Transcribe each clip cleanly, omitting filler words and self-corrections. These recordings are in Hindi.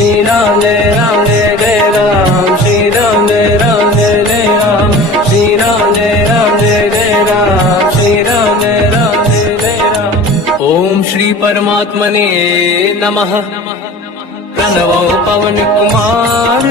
श्री राम जय जय राम, श्री राम जय जय राम, श्री राम जय जय राम, श्री राम जय जय राम। ओम श्री परमात्मने नमः। प्रणवो पवन कुमार,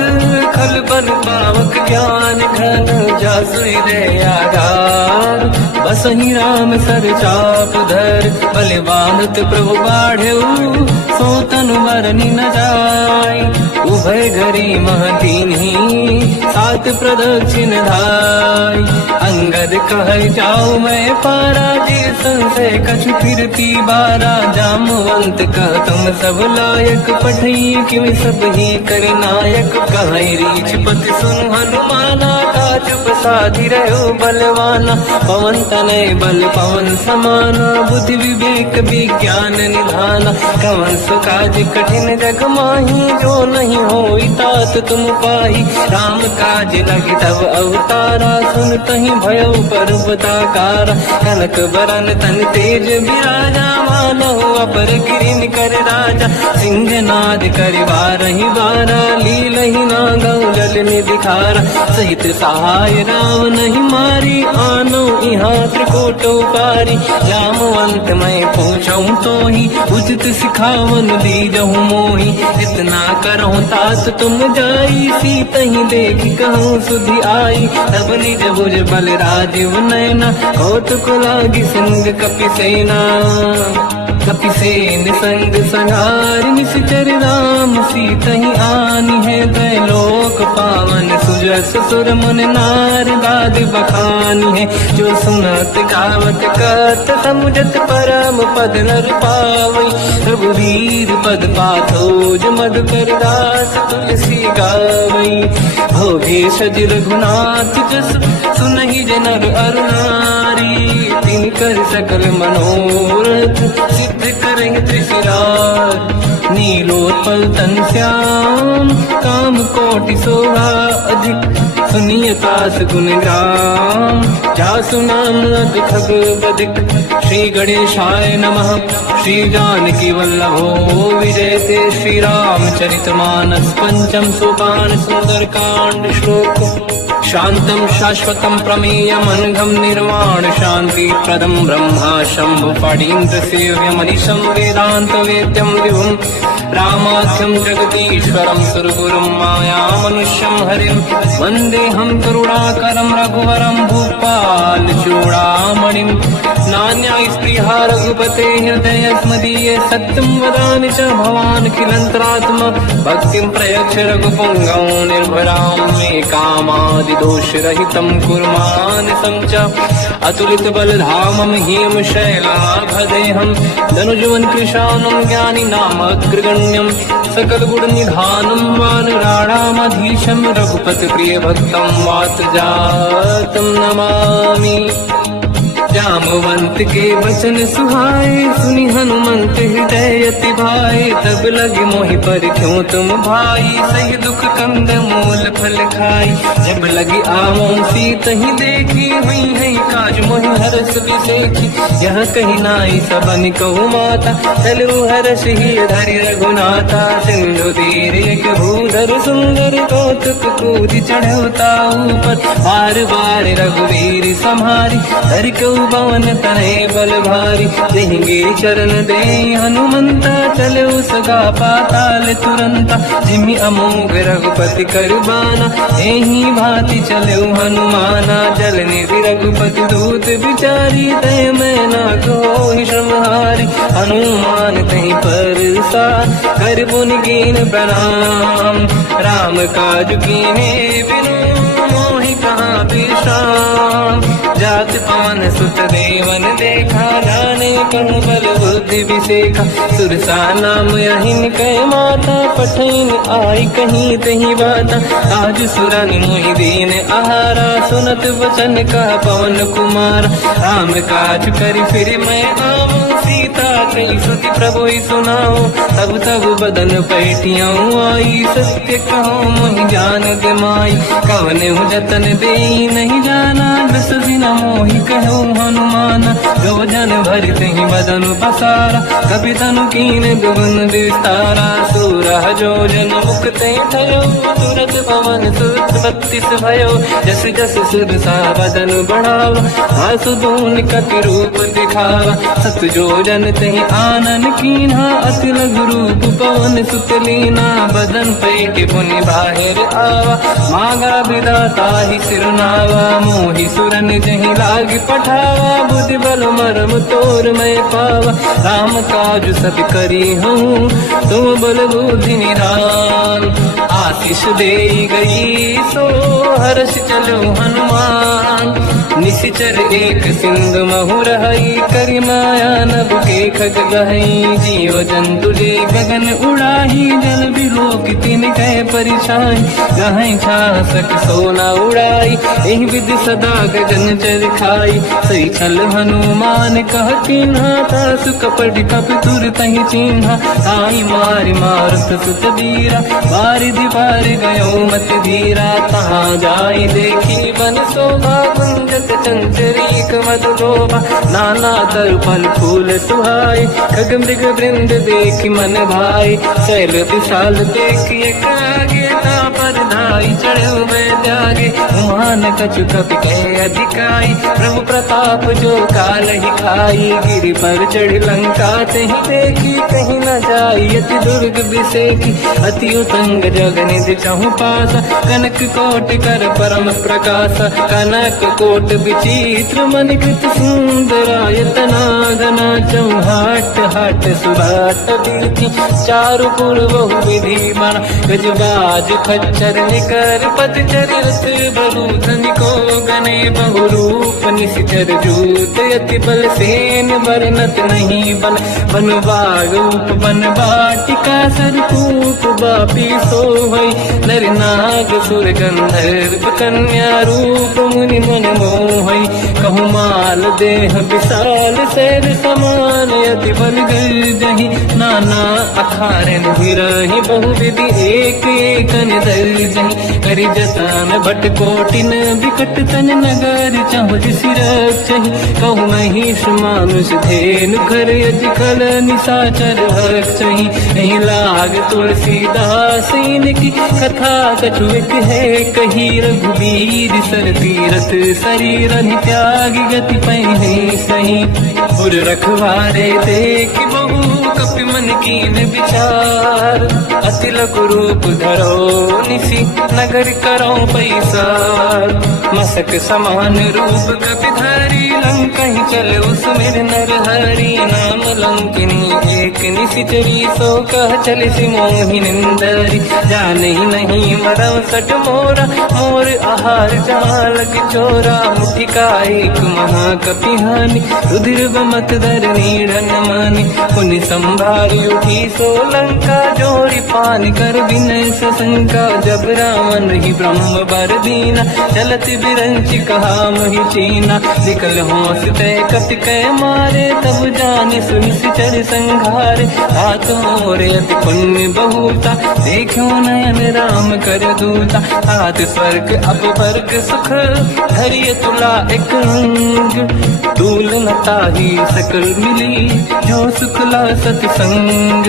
खल बल पावक ज्ञान घन, जासुई दे आधार। बसहि राम सर चाप धर, बलवानत प्रभु बाढ़ऊ, सो तनु मरनि न जाय। उभय घरी महदीन्ही, सात प्रदक्षिण धाय। अंगद कह जाऊ मैं पारा, जी संशय कछु फिरती बारा। जामवंत कह तुम सब लायक, पठई किम सब ही कर नायक। कहीं रीछ पति सुन हनुमाना, काज प्रसादी रहो बलवाना। पवन तनय बल पवन समाना, बुद्धि विवेक विज्ञान निधाना। कवन सुकाज कठिन जग माही, जो नहीं होई तात तुम पाही। राम काज लगी तब अवतारा, सुन तहि भयो पर्वताकारा। कनक बरन तन तेज बिराजा, मानहु अपर गिरिन कर राजा। सिंहनाद करिवारहि बारा, लीलहि नागौ जल निधिखारा। सहित सहाय राम नहीं मारी, आनो इहाँ त्रिकोटौ पारी। जामवंत मैं पूछऊँ तोहि, उचित सिखावन दीजहु मोहि। इतना करहु तात तुम जाई, सीतहि देखि कहूँ सुधि आई। तब निज भुज बल राजीव नयना, कौतुक लागी सिंह कपिसेना। कपिसेन संग संहार, निश्चर राम सीतहि आनी है। त्रैलोक पावन सुजस सुर मुन नार, गाद बखानी है। जो सुनत गावत कत, समुझत परम पद नर पावई। रघुवीर पद पाथोज, मधुकर दास तुलसी गावई। हो भेषज रघुनाथ जस, सुनहि जनर अरु नारी। तिन कर सकल मनोरथ, सिद्ध करें त्रिशिरार। नीलोत्पल तन श्याम, काम कोटि शोभा अधिक। सुनिय तास गुण ग्राम, जासु नाम अग खग बदिक। श्री गणेशाय नमः। श्री जानकी वल्लभो विजयते, श्री रामचरित मानस। पंचम सोपान सुंदर कांड श्लोक। शांतं शाश्वतं प्रमेयमनघं, निर्वाण शांति प्रदं ब्रह्मा शंभु। फणीन्द्र सेव्यमनिशं, वेदांत वेद्यं विभुं। रामाख्यं जगदीश्वरं, सुरगुरुं मायामनुष्यं हरिं। वन्देऽहं करुणाकरं रघुवरं, भूपाल चूडामणिं। नान्या स्पृहा रघुपते हृदयस्मदीये, सत्यं वदामि च भवान् खिलन्तरात्मा। भक्तिं प्रयच्छ रघुपुङ्गं, निर्भरां मे कामादिदोषरहितं कुर्मानसं च। अतुलित बलधामं हेम शैलाभदेहं, धनुजवन कृशानं ज्ञानी नाम अग्रगण्यं। सकल गुण निधानं वानराणामधीशं, रघुपति प्रिय भक्तं वात जातं नमामि। जामवंत के वचन सुहाए, सुनि हनुमंत हृदय अति भाए। तब लगे मोहि पर क्यों तुम भाई, सही दुख कंद मूल फल खाई। जब लगी आवों सीतहि देखी, हुई है काज मोहि हरस बिसेखी। यह कही नाई सबन कहु माता, चलु हरष ही धरि रघुनाथा। सिंधु तीर एक भूधर सुंदर, कौतुक कूदि चढ़ौता ऊपर। बार बार रघुवीर सम्हारी, धरि कहु पवन तनय बल भारी। देंगे चरण दे हनुमंता, चले सगा पाताल तुरंता। जिमि अमोघ रघुपति कर बाना, एहि भांति चले हनुमाना। जल निधि रघुपति दूत बिचारी, तय मैं ना कोहि श्रमहारी। हनुमान तहि परसा, कर पुनि कीन प्रणाम। राम काज कीन्हे बिनु, मोहि कहाँ विश्राम। जात पान सुत देवन देखा, जाने कहूँ बल बुद्धि विसेखा। सुरसा नाम अहिन कह माता, पठैन आई कहीं तही बाता। आज सुरन मोहि दीन आहारा, सुनत वचन का पवन कुमार। राम काज करि फिर मैं आऊँ, सीता कही सुति प्रभु सुनाऊँ। तब तब बदन पैठियाँ आई, सत्य कहो मोहि जान माई। कवन जतन दे ही नहीं जाना, दस दिन मोहि कहो हनुमान। जो जन भरते ही बदन पसारा, कभी तनु कीन दुगुन विस्तारा। सूरह जो जन मुक्ते थयो, तुरत पवन सुत 32 भयो। जस जस सुरसा बदन बढ़ावा, आसु दून कपि रूप दिखावा। सत जो जन तहि आनन कीन्हा, अति लघु रूप पवन सुत लीना। बदन पेट पुनि बाहिर आवा, मांगा विधाता ही सिरनावा। मोहि सुरन जहि लाग पठावा, बुद्धि बल मरम तोर मैं पावा। राम काज सब करी हूँ, तुम बल बुद्धि निधान। आशीष दे गई सो हर्ष चलो हनुमान। निशिचर एक सिंधु महु रही, करि माया नभ के खग गहई। जीव जंतु ले गगन उड़ाही, जल बिलोक तिन कह परिछाई। गहई छासक सोना उड़ाई, एहि विधि सदा गगन चर खाई। सही छल हनुमान कह कीन्हा, तासु कपट कप तुर तहि चिन्हा। आई मारि मारुत सुत वीरा, बारिधि पार गयो मत धीरा। तहाँ जाई देखी बन शोभा, कुंजत चंचरीक मधु लोभा। नाना तर फल फूल सुहाई, खग मृग वृंद देखी मन भाई। शैल विशाल देखी एक आगे, ना पर धाई चढ़ो मैं त्यागे। उमान कछु कपि कह अधिकाई, प्रभु प्रताप जो काल ही खाई। गिरि पर चढ़ लंका तहि देखी, कहीं न जाई अति दुर्ग बिसेकी। अति उत्तंग जग निधि चहु पासा, कनक कोट कर परम प्रकाश। कनक कोट विचित्र मणिकृत सुंदरायतना। घना चौहाट हाट सुराट दीति, चारु पुर बहु विधि बना। गजबाज खच्चर निकर पतचर रस बरु धनिको गने। बहु रूप निशिचर जूत, अति बल सेन वर्णत नहीं बन। बन बाग रूप बन बाटिका, सरकूप बापी सोहई। नर नाग सुर गंधर्व कन्या, रूप मुनि मन मोहई। कहु माल देह विशाल, शैल समान अति बल गर्जहि। नाना अखारन विरहि, बहु विधि एक एकन दर्जहि। करि जतन भट कोटिन, विकट तन नगर चहु सिरक्षहि। कहु महिष मानुष धेनु, खर अजखल निशाचर भक्षहि। एहि लाग तुलसीदास इनकी, कथा कछु एक है कही। रघुबीर सर तीरथ शरीर त्यागी, गति पहि सही। उर रखवारे देख बहु, कपि मन कीन विचार। अति लघु रूप धरो निशि, नगर करो पैसार। मसक समान रूप कपि धरी, लंकहि चलो सुमिर नर हरि। नाम लंकिनी एक निशिचरी, सो कह चलिसि मोहि निंदरी। जानहि नहीं मरम सट मोरा, मोर आहार जालक चोरा। मुठिका एक महाकपि हानि, रुधिर बमत धर नीड़न मानि। पुनि संभारी उठी सो लंका, जोरी पानी कर विनय सशंका। जब रावण ही ब्रह्म बर दीना, चलत बिरंच कहा मोहि चीना। निकल होश तय कपि कह मारे, तब जाने सुनि सिचर संघारे। हाथ मोरे अति पुण्य बहुता, देखो नयन राम कर दूता। हाथ स्वर्ग अब वर्ग सुख, धरिय तुला एक अंग। दूल नताही सकल मिली, जो सुखला सतसंग।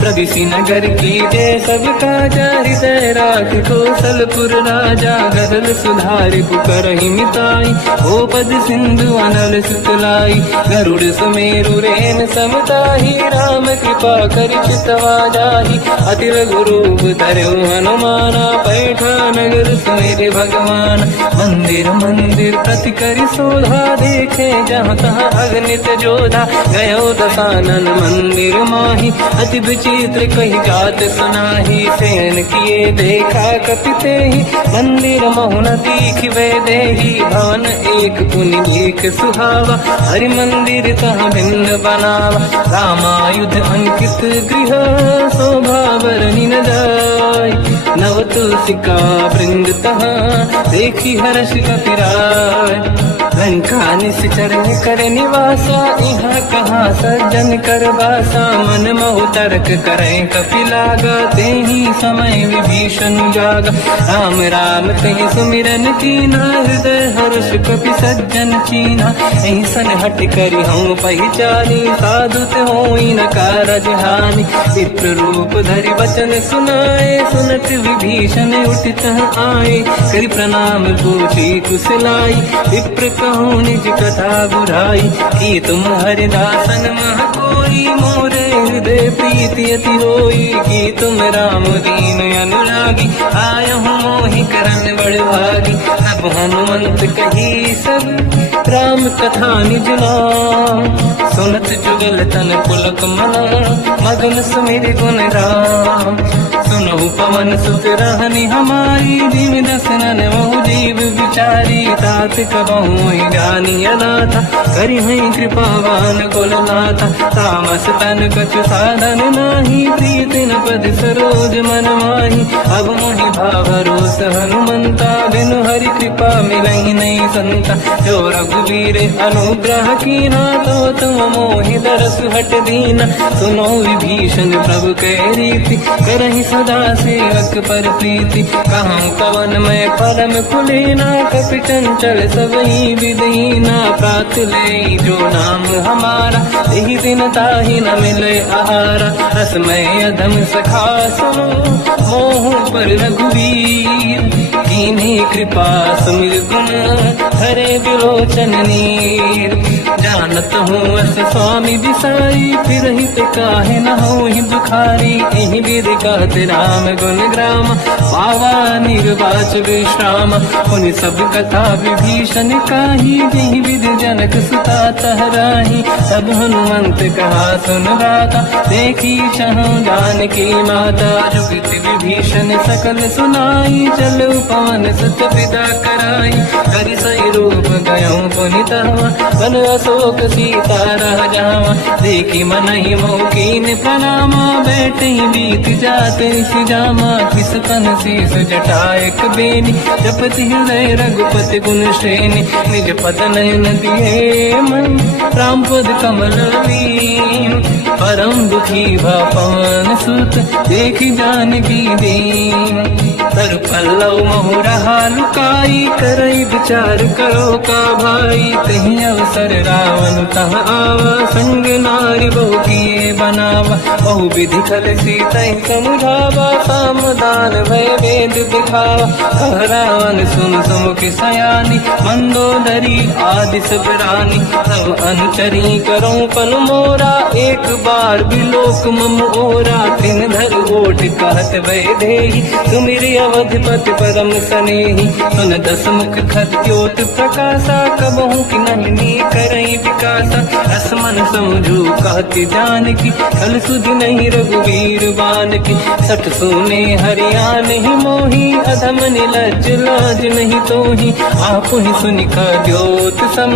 प्रदिशि नगर की जय सब काजा, हृदय राख कौशलपुर राजा। गरल सुधारि पुकरहि मिताई, ओ पद सिंधु अनल सुतलाई। गरुड़ सुमेरु रेन समताही, राम कृपा करि चितवा जाहि। अति लघु रूप धरऊ हनुमाना, पैठा नगर सुमेर भगवान। मंदिर मंदिर प्रति करि शोधा, देखे जहाँ तहाँ अगणित जोधा। गयो दशानन मंदिर माही, अति विचित्र कही जात सुनाही। सेन किए देखा कपि तेहि, मंदिर महु न दीखिबे देहि। भवन एक पुनि एक सुहावा, हरि मंदिर तहाँ भिन्न बनावा। रामायुध अंकित गृह, शोभा बरनि न जाय। नव तुलसी का वृंद तहाँ देखी हर्ष कपिराय। लंका निश्चर कर निवासा यहाँ कहाँ सज्जन कर वासा। मन मोह तर्क करें कपिलागा तेहि समय विभीषण जागा। राम राम कहीं सुमिरन कीना हृदय हर्ष कपि सज्जन चीना। ऐसन हट करी हूँ पहचानी साधु ते होई न कारज हानि। विप्र रूप धरि वचन सुनाए सुनत विभीषण उठित आए। करि प्रणाम पूछी कुशलाई विप्र कहूँ निज कथा बुराई। कि तुम हरिदासन मह कोई मोरे हृदय प्रीति अति होई। कि तुम राम दीन अनुरागी आयहु मोहि करन बड़ भागी। तब हनुमंत कही सब राम कथा निज नाम। सुनत जुगल तन पुलक मना मगन सुमिर गुण राम। सुनहु पवन सुत रहनी हमारी जीव दसनन मोह जीव विचारी। तात कबहु जानी अनाथा करि हई कृपावान कुलनाथा। तामस तन कछु साधन नाही प्रीत न पद सरोज मन माही। अब मोहि भावरोस हनुमंता बिनु हरि कृपा मिलहि नहीं संता। जो रघुवीर अनुग्रह कीना तो तुम मोहि दरस हट दीना। सुनो विभीषण प्रभु के रीति करहि सदा सेवक पर प्रीति। कहूँ कवन मैं परम कुलीना कपि चंचल सबही विदीना। प्रात ले जो नाम हमारा यही दिन ताहि न मिले आहारा। रसमय अधम सखा सुनो मोह पर रघुवीर। कीन्ही कृपा सुमिर गुण हरे विलोचन नीर। जानत हूँ अस स्वामी दिसाई फिर हित काहे न होहि दुखारी। एहि विधि कहत राम गुण ग्राम पावा निर्वाच विश्राम। उन सब कथा विभीषण काही जेहि विधि जनक सुता तहराही। तब हनुमंत कहा सुन गाता देखी चहु जानकी माता। जुगति विभीषण सकल सुनाई चलो पवन सुत पिता कराई। करि सही रूप गयऊँ पुनितवा बन अशोक सीता रह जावा। देखी मनहि मोह कीन प्रणामा बैठे बीत जाते सिजामा। किस तन शीस जटायक बेनी जपति हृदय रघुपति गुण श्रेणी। निज पद नयन दिए मन राम पद कमल लीन। परम दुखी भा पवन सुत देखी जानकी दीन। तर पल्लव मोह रहा लुकाई करई विचार करो का भाई। तही अवसर रावण तह आवा संग नारी बहु किए बनावा। बहु विधि खल सीता समुझावा सामदान भय वेद दिखावा। कह रावण सुन सुमुख सयानी मंदोदरी आदि सब रानी। सब अनुचरी करो पल मोरा एक बार बिलोक मम ओरा। तिन धर ओट कहत भय देहि सुमिरि अवधपति परम सनेहि। सुन दस मुख खद्योत प्रकाशा कबहु कि नहिनी करई विकासा। असमन समझू कहती जानकी कल सुधि नहीं रघुवीर बानकी। सठ सुने हरियाण ही मोही अधम निलज लाज नहीं तोही। आप ही सुनि खद्योत सम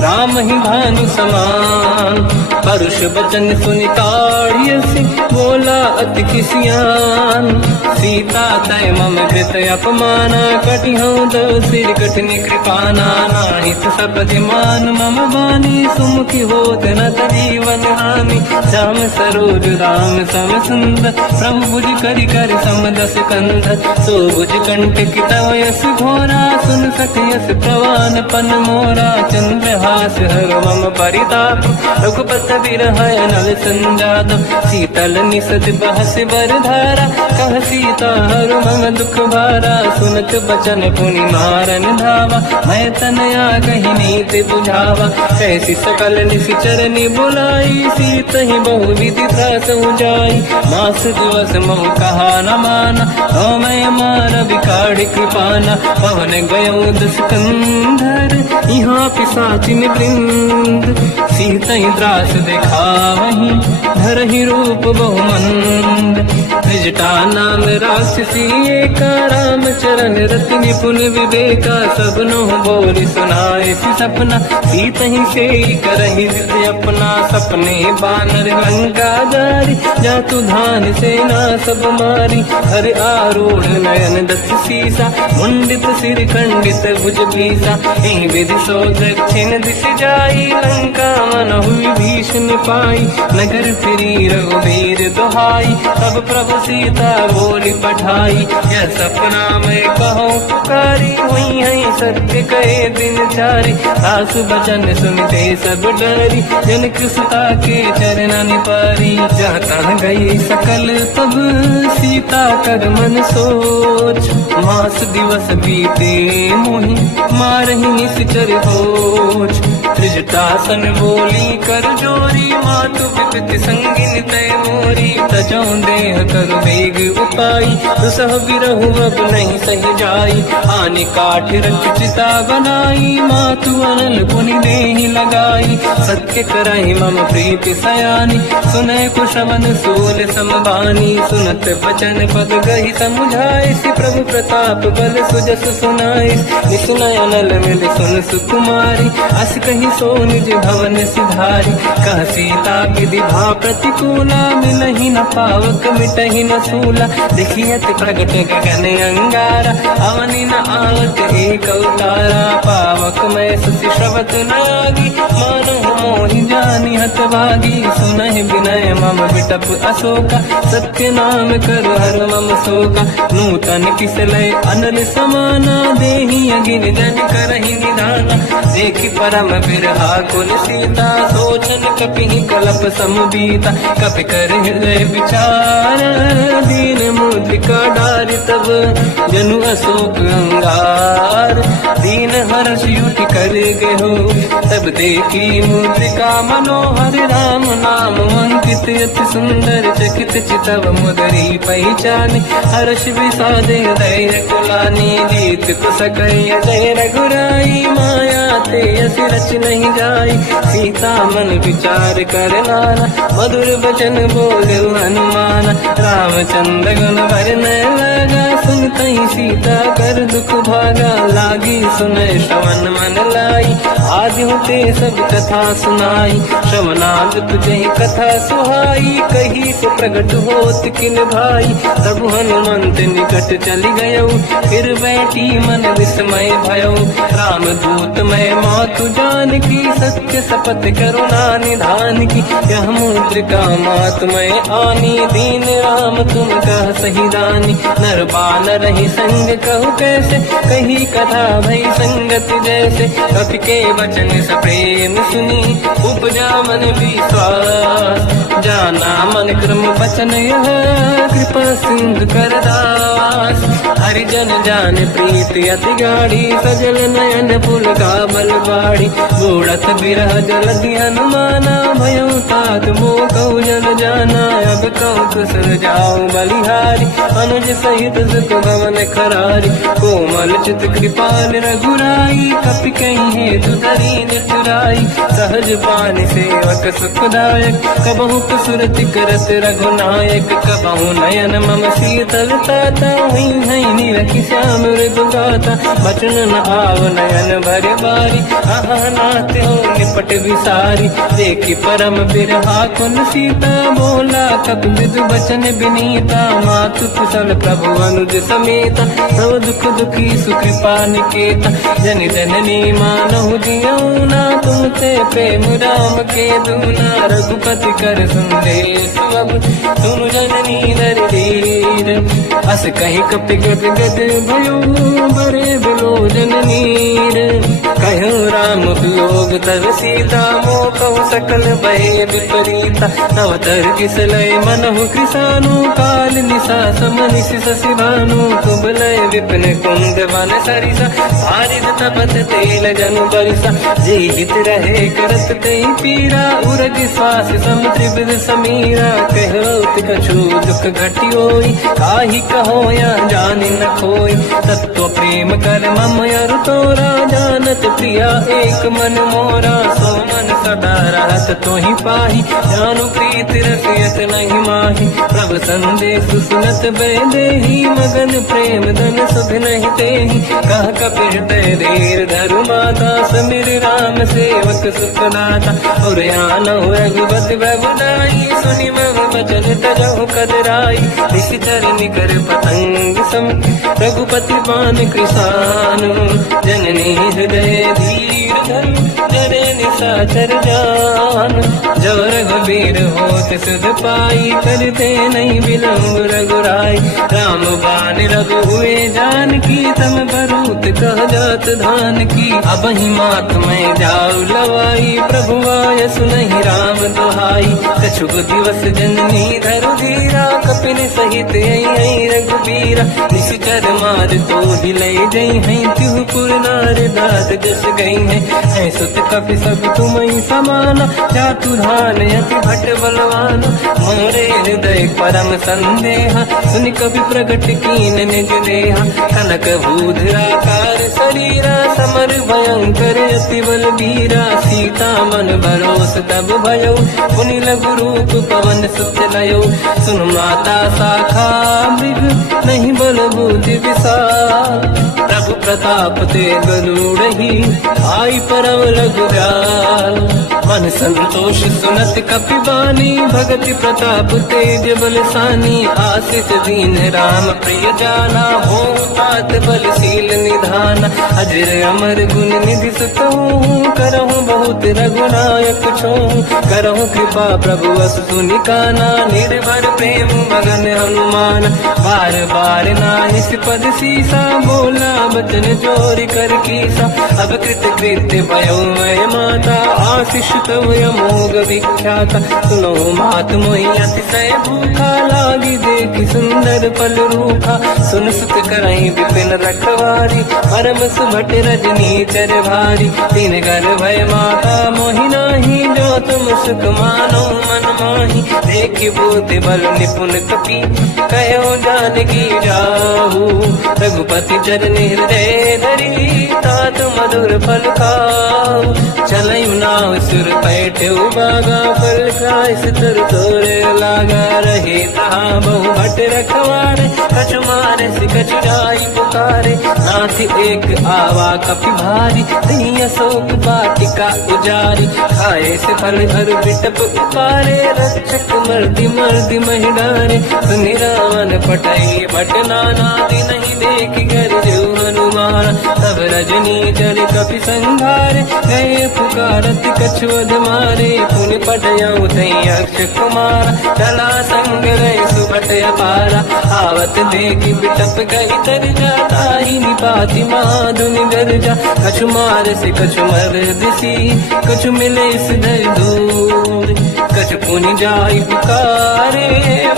राम ही भानु समान। परुष बचन सुनि ताड़ियसि बोला अति किसियान। सीता तय मम कृत अपमाना कटिहूँ दो सिर कठिन कृपाना। नाहित सपदि मान मम बानी सुमुखी होत न जीवन हानि। श्याम सरोज राम सम सुंदर प्रभु भुज करि कर समदस कंध। सो भुज कंटक तव यस घोरा सुन सखयस प्रवान पन मोरा। चंद्रहास हर मम परिताप रघुपत बिरह नल संजात। शीतल निसत बहस बरधारा कह सीता हर मम दुख भारा। सुनत बचन पुनि मारन धावा मैं तनया कही नीति बुझावा। कैसी सकल निश्चर बुलाई सीत ही बहु विधि त्रास जाई। मास दिवस मोह कहा न माना तो मैं मार बिकाड़ कृपाना। पवन गयो दुष्कंधर यहाँ पिशाचिन वृंद। सीत ही त्रास देखा वहीं धर ही रूप बहुमंद। त्रिजटा नाम राक्षसी एका, राम चरण रति निपुण विवेका, सबनो बोल सुनाए सी सपना, सीत ही से करहि जिद अपना, सपने बानर लंका जारी, जातु धान सेना सब मारी, हर आरूढ़ नयन दस सीसा, मुंडित सिर खंडित भुज भीसा, एहि विधि सो दक्षिण दिश जाई, लंका मन हुई भीषण पाई, नगर फिरी रघुबीर दुहाई, तब प्रभु सीता बोली पठाई, यह सपना मैं कहूँ पुकारी, हुई है सत्य कहे दिन चारी, आसु बचन सुनते सब डरी, जनक सुता के चरण पारी, जाता गई सकल तब सीता कर मन सोच, मास दिवस बीते मोहि मारहि निश्चर होच, त्रिजटासन बोली कर जोरी, मातु विपति संगिन तय मोरी, तजौ देह कर वेग उपाई, दुसह बिरहु अब नहीं सही जाई, आने काठ रख चिता बनाई, मातु अनल पुनि देहि लगाई, सत्य कराई मम प्रीति सयानी, सुनय कुशवन सूल समबानी, सुनत बचन पद गहि समुझाए, सि प्रभु प्रताप बल सुजस सुनाए, निसुनय अनल मिल सुन सुकुमारी, अस कहि सो निज भवन सिधारी, कह सीता विधि भा प्रतिकूला, मिलहि न पावक मिटहि न सूला, देखियत प्रगट गगन अंगारा, अवनि न आवत एक अवतारा, पावक मैं सुसि श्रवत न आगी, मानो मोहि जानि हत भागी, सुनहि विनय मम विटप अशोका, सत्य नाम कर हर मम शोका, नूतन किसलय अनल समाना, देहि अगिन जन करहि निधाना, देखि परम बिरहा कुल सीता, सोचन कपिहि कलप समबीता, कपि कर हृदय विचार, दीन मुद्रिका डारि तब जनु अशोक अंगार, दीन हर्ष युति कर गेहु, तब देखी मुद्रिका मनोहर, राम नाम अंकित अति सुंदर, चकित चितव मुदरी पहचान, हर्ष विषादे धैर्य कुलानी, जीत कुसकय जय रघुराई, माया ते अस रच नहीं जाई, सीता मन विचार कर नाना, मधुर बचन बोले हनुमान, रामचंद्र गुण वरनय लगा, सुनतहि सीता कर दुख भागा, लागी सुनय श्रवण मन लाई, आदि होते सब कथा सुनाई, श्रवणाद तुझे कथा सुहाई, कही से प्रगट होत किन भाई, तब हनुमंत निकट चली गयो, फिर बैठी मन विस्मय भयो, राम दूत मैं मातु जान की, सत्य शपथ करुणा निधान की, यह मुद्रिका मात मैं आनी, दीन राम तुम कह सही दानी, नर बानर ही संग कहु कैसे, कही कथा भई संगत जैसे, कपि के वचन सप्रेम सुनी, उपजा मन विश्वास, जाना मन क्रम वचन यह, कृपा सिंधु कर दास, हरिजन जान प्रीति अति गाढ़ी, सजल नयन पुल का बल बाड़ी, बूढ़त बिरह जल हनुमाना, भयो तात मोह कहु जल जाना, अब कहु कुशल जाओ बलिहारी, अनुज सहित सुख भवन खरारी, कोमल चित कृपाल रघुराई, कपि कहीं हेतु दरीन चुराई, सहज पान सेवक सुखदायक, कबहु कुसुरति करत रघुनायक, कबहु नयन मम शीतल ताता, हुई है नीरखि श्याम मृदुगाता, बचन न आव नयन भर बारी, आहा नाथ हो निपट विसारी, देखि परम बिरहा कुल सीता, बोला कपि मृदु बचन विनीता, मातु कुशल प्रभु अनुज समेता, सब दुख दुखी सुकृपा निकेता, जन जननी मानहु जियौना, तुम ते प्रेम राम के दूना, रघुपति कर संदेश अब सुनु जननी नर धीर, अस कहि कपि गद गद भयो, बरे बिलोचन नीर, कहो राम वियोग तब सीता, मोह कहु सकल भय विपरीता, नवतर किसलय मनहु कृसानु, काल निशा समनिश शशि भानु, कुबलय विपिन कुंद वन सरिसा, पारिद तपत तेल जनु बरिसा, जे हित रहे करत कई पीरा, उरग श्वास सम त्रिविध समीरा, कहत कछु दुख घटी होई, काहि कहो या जानि न खोई, तत्व प्रेम कर मम अरु तोरा, जानत प्रिया एक मन मोरा, सो मन सदा रहत तो ही पाही, जानु प्रीत रसियत नहीं माही, प्रभु संदेश सुनत बैदेही, मगन प्रेम धन सुख नहीं तेही, कह कपिर धीर धरु माता, समीर राम सेवक सुखदाता, और आनो रघुपति प्रभुदाई, सुनि मम बचन तजहु कदराई, इसी चरण कर पतंग सम, रघुपति पान कृषानु, जननी हृदय धीर धरु, जरे निशाचर जान, जो रघुबीर होत सुध पाई, करते नहीं विलम्ब रघुराई, राम बान रघु हुए जानकी, तम भरूत कह जात धान की, अब ही मात में जाऊ लवाई, प्रभु आय सुनहि राम दुहाई, कछुक दिवस जननी धरु धीरा, कपिन सहित आई रघुबीरा, निश्चर मार तो हिलै जई हैं, तिहु पुर नार दात जस गई है, सुत कपि सब तुमहि समाना, जातु धान अति भट बलवाना, मोरे हृदय परम संदेहा, सुनि कवि प्रगट कीन निज देहा, कनक भूधराकार शरीरा, समर भयंकर अति बल बीरा, सीता मन भरोस तब भयो, पुनि लघु रूप पवन सुत लयो, सुन माता शाखा मृग नहीं बल बुद्धि विशाल, प्रभु प्रताप ते गरुड़हि, आई परम रघुराल, मन संतोष सुनत कपिबानी, भगति प्रताप तेज बलसानी, आशीष दीन राम प्रिय जाना, हो तात बलशील निधान, अजर अमर गुण निधि सुतहु, करहु बहुत रघुनायक छोहु, करहु कृपा प्रभु अस सुनि काना, निर्भर प्रेम मगन हनुमान, बार बार नाहिस पद सीसा, बोला बचन जोरि कर कीसा, अब कृत कृत्य भयो मैं माता, आशीष तव अमोघ विख्याता, सुनो मात मोहि अतिशय भूखा, लागी देखि सुंदर फल रूखा, सुन सुत करहि विपिन रखवारी, परम सुभट रजनी चर भारी, तीन घर भय माता मोहि नाही, जो तुम सुख मानो मन माही, देखि बुद्धि बल निपुण कपि, कहो जानकी जाहू, रघुपति चरण हृदय धरी, तात मधुर फल खाऊ, चलयु नाव सुर पैठे बागा, फल खाय सितर तोरे लागा, रहे तहाँ बहु भट रखवारे, कछु मारे से कछु जाई पुकारे, नाथ एक आवा कपि भारी, दही अशोक वाटिका उजारी, खाए से फल हर बिटप उपारे, रक्षक मर्दि मर्दि महि डारे, सुनि रावण पटई भट नाना, नहीं देख कर जो हनुमान, तब रजनी चर कपि संघारे, गए पुकारत कछुअध मारे, पुनि पटयऊ तई अक्ष कुमार, चला संग रहे सुभट अपारा, आवत देखि बिटप कहि तर जाता, ही निपाति माधुनि गर्जा, कछु मार से कछु मर दिसी, कछु मिले सिधर दूर, कछु पुनि जाई पुकारे,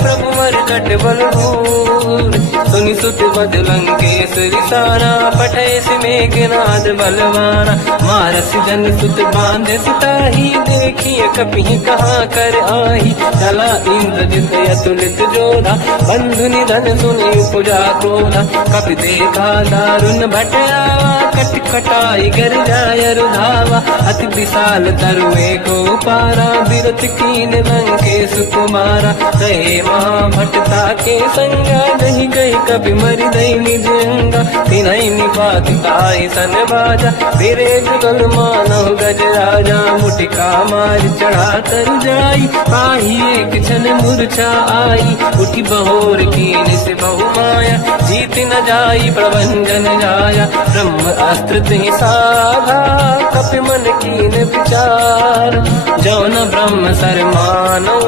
प्रभु मर कट बल भूर, सुनि सुत बद लंकेश्वरी सारा, पठय से मेघनाद बलवाना, मारस जन सुत बांध सिताही, देखिए कपि कहाँ कर आही, चला इंद्रजित अतुलित जोधा, बंधु निधन सुनि उपजा क्रोधा, कपि देखा दारुण भट आवा, कट कटाई गर जाय रुधावा, अति विशाल तरुए को पारा, बिरत कीन लंकेश कुमारा, रहे महाभटता के संगा, दही गई कपि मरि दई निज अंगा, तिनहि निपाति ताहि सन बाजा, बिरे जुगल मानव गज राजा, मुटिका मार चढ़ा तर जाई, पाही एक क्षण मूर्छा आई, उठी बहोर कीन से बहु माया, जीत न जाई प्रभंजन जाया, ब्रह्म अस्त्र तिहि साधा, कपि मन कीन विचार, जो न ब्रह्म सर मानो,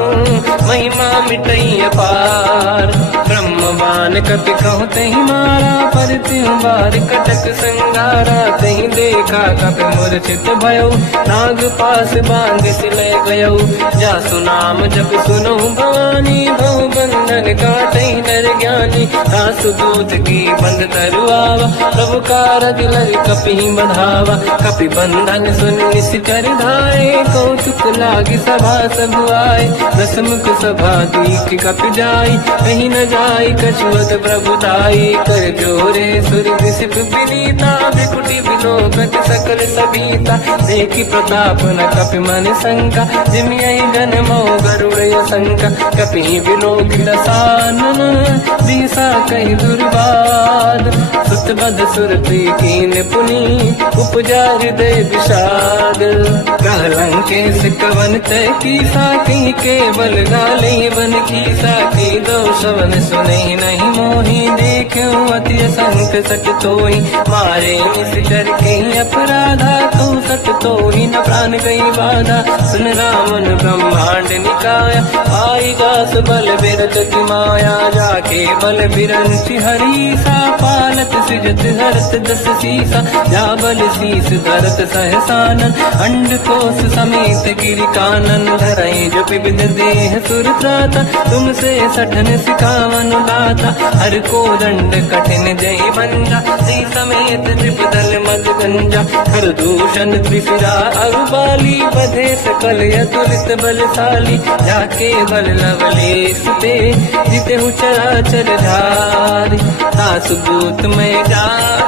महिमा मिटई अपार, ब्रह्म बान कपि कहु तहि मारा, पर तिहु बार कटक संगारा, तहि देखा कपि मूर्छित भयो, नाग पास बांध सिलय गयो, जासु नाम जप सुनहु भवानी, भव बंधन काटहि नर ज्ञानी, ज्ञानी, दास दूत की बंद तरुआवा, प्रभु कारज लरि कपि बढ़ावा, कपि बंधन सुन निश्चर धाये, कौतुक लागी सभा सब आए, दसमुख सभा दीख कपि जाई, कहीं न जाई कछुअत प्रभु दाई, कर जोरे सुर दिसिप विनीता, बिकुटी बिलोकत सकल सबीता, देखी प्रताप न कपि मन शंका, जिमियहि जन मोह गरुड़ शंका, कपि बिलोक दसानन, दिशा कहीं दुर्बाद, सुत बद सुरति कीन पुनी, उपजा हृदय विषाद, कहलंकेश कवन तय कीसा, की केवल गाले बन कीसा, की दो शवन सुने नहीं मोही, देखे अति संत सट तोई, मारे निश्चर के अपराधा, तू सट तोही न प्राण कई बाधा, सुन रामन ब्रह्मांड निकाया, आई जास बल बिरत की माया, जाके बल बिरंचि हरीसा, पालत सिजत हरत दस सीसा, जा बल शीस धरत सहसानन, अंड कोश समेत गिरि कानन, धरई जो विविध देह सुर त्राता, तुमसे सठन सिखावन दाता, हर को दंड कठिन जय बंजा, सी समेत त्रिपदल मद गंजा, हर दूषण त्रिशिरा अरुबाली, बधे सकल यतुलित बलशाली, जाके बल लवलेश ते, जिते चराचर धारी, दास दूत में जा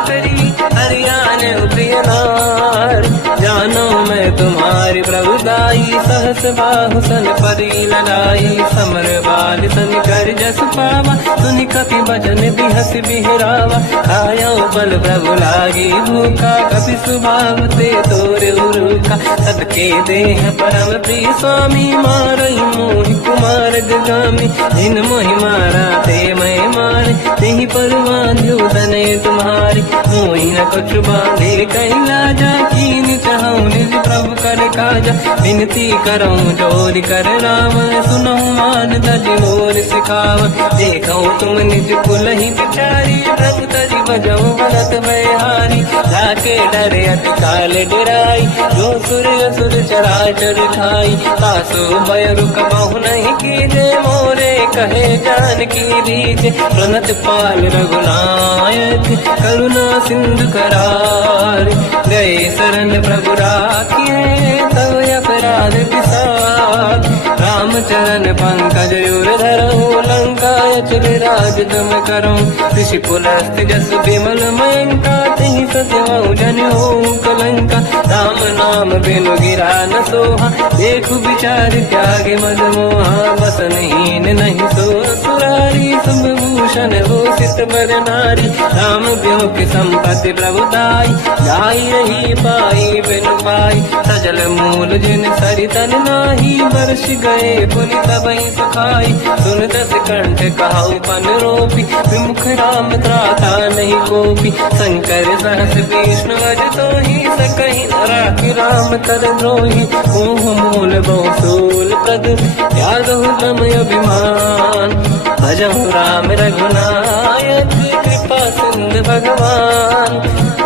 करी, हरियाण प्रिय नार, जानो मैं तुम्हारी प्रभुदाई, सहस बाहु सन परी लड़ाई, समर बाल सन कर जस पावा, सुनि कपि भजन बिहस बिहरावा, आयो बल प्रभु लागी भूखा, कपि सुभाव ते तोरे उरुखा, सबके देह परम प्रिय स्वामी, मारई मोहि कुमार गामी, जिन मोहि मारा ते मैं मारे, तेहि पर बांध्यो तनय तुम्हारी, मोहि न कुछ बांधे कहीं लाजा, कीन चाहूं निज प्रभु कर काजा, विनती करऊं जोर कर राम, सुनऊं मान तज मोर सिखाव, देखऊं तुम निज कुल ही बिचारी, प्रभु तज बजऊं बनत मैं हारी, जाके डरे अति काल डराई, जो सुर असुर चराचर खाई, तासु भय रुक बहु नहीं कीजे, मोरे कहे जान की दीजे, प्रणत पाल रघुनायक, करुणा सिंधु करार, गए शरण प्रभु राखिए, तव अपराध विसार, रामचरण पंकज उर धरऊं, लंका अचल राज तुम करूं, ऋषि पुलस्त जस विमल मयंका, तिहि ससेवऊं जन होऊं कलंका, राम नाम बिनु गिरा न सोहा, देखु विचार त्यागे मद मोहा, बसनहीन नहीं सो सुरारी, शुभ भूषण हो सित बर नारी, राम ब्यों की संपत्ति प्रभुताई, जाई रही पाई बिनु पाई, सजल मूल जिन सरितन नाही, वर्ष गए पुनि तबहि सुखाई, सुन दस कंठ कहाऊ पन रोपी, विमुख राम त्राता नहीं कोपी, शंकर सहस विष्णु अज तोहि, सकहि न राखि राम कर द्रोही, मोह मूल बहु सूल प्रद, त्यागहु तम अभिमान, भजहु राम रघुनायक, कृपा सिंधु भगवान,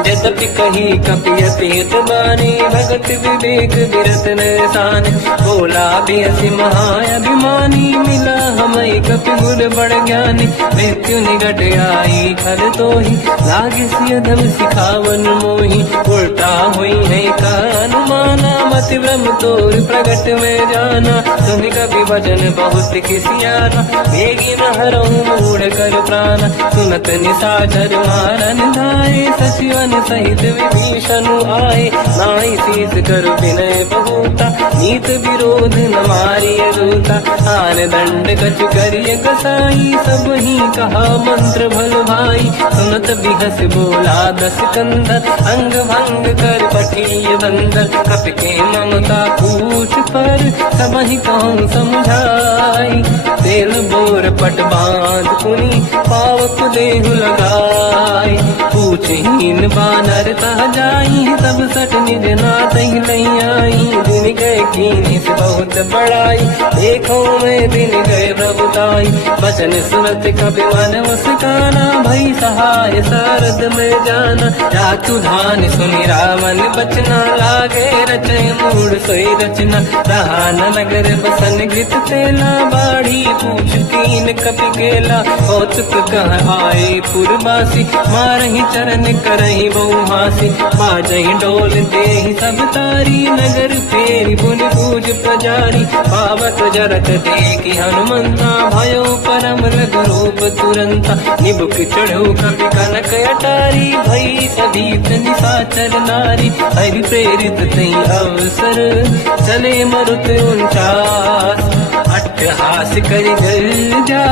यद्यपि कही कपि अतीत बानी, भगत विवेक विरत निशान, बोला बेसी महाअभिमानी, मिला हमें कपि गुर बड़ ज्ञानी, मृत्यु निकट आई खल तोहि, लागे सियधम सिखावन मोहि, उल्टा हुई है का अनुमाना, मति ब्रह्म तोर प्रगट में जाना, सुनि कपि वचन बहुत किसियाना, बेगी न हरऊं मूढ़ कर प्राण, सुनत निशाचर मारन धाये, सचिवन सहित विभीषण आए, नाई शीस कर विनय बहुता, नीत विरोध न मारिय दूता, आन दंड कछ करिय कसाई, सब ही कहा मंत्र भल भाई, सुनत बिहस बोला दस कंधर, अंग भंग कर पठिय बंदर, कपि के ममता पूछ पर, सब ही कौन समझाई, तेल बोर पट बांध पुनि, पावक देहु लगाई, ऊंचहीन बानर तह जाई, सब सट निज नाथ ही नहीं आई। दिन गए कीनी से बहुत बड़ाई, देखो मैं दिन गए प्रभुताई। बचन सुनत कपि मन मुस्काना, भई सहाय सरद में जाना। जातु धान सुनि रावण बचना, लागे रचे मूड सोई रचना। रहा न नगर बसन गृत तेला, बाढ़ी पूछ कीन कपि केला। कौतुक कह आए पुरवासी, मारहि चरण करहि बहु हासी। बाजहि डोल देहि सब तारी, नगर फेरी पुन पूज प्रजारी। पावक जरत देखि हनुमंता, भयो परम रघुरूप तुरंता। निबुक चढ़ो कपि कनक अटारी, भई सभीत निशाचर नारी। हरि प्रेरित तई अवसर, चले मरुत 49। अट्टहास करि जल जा,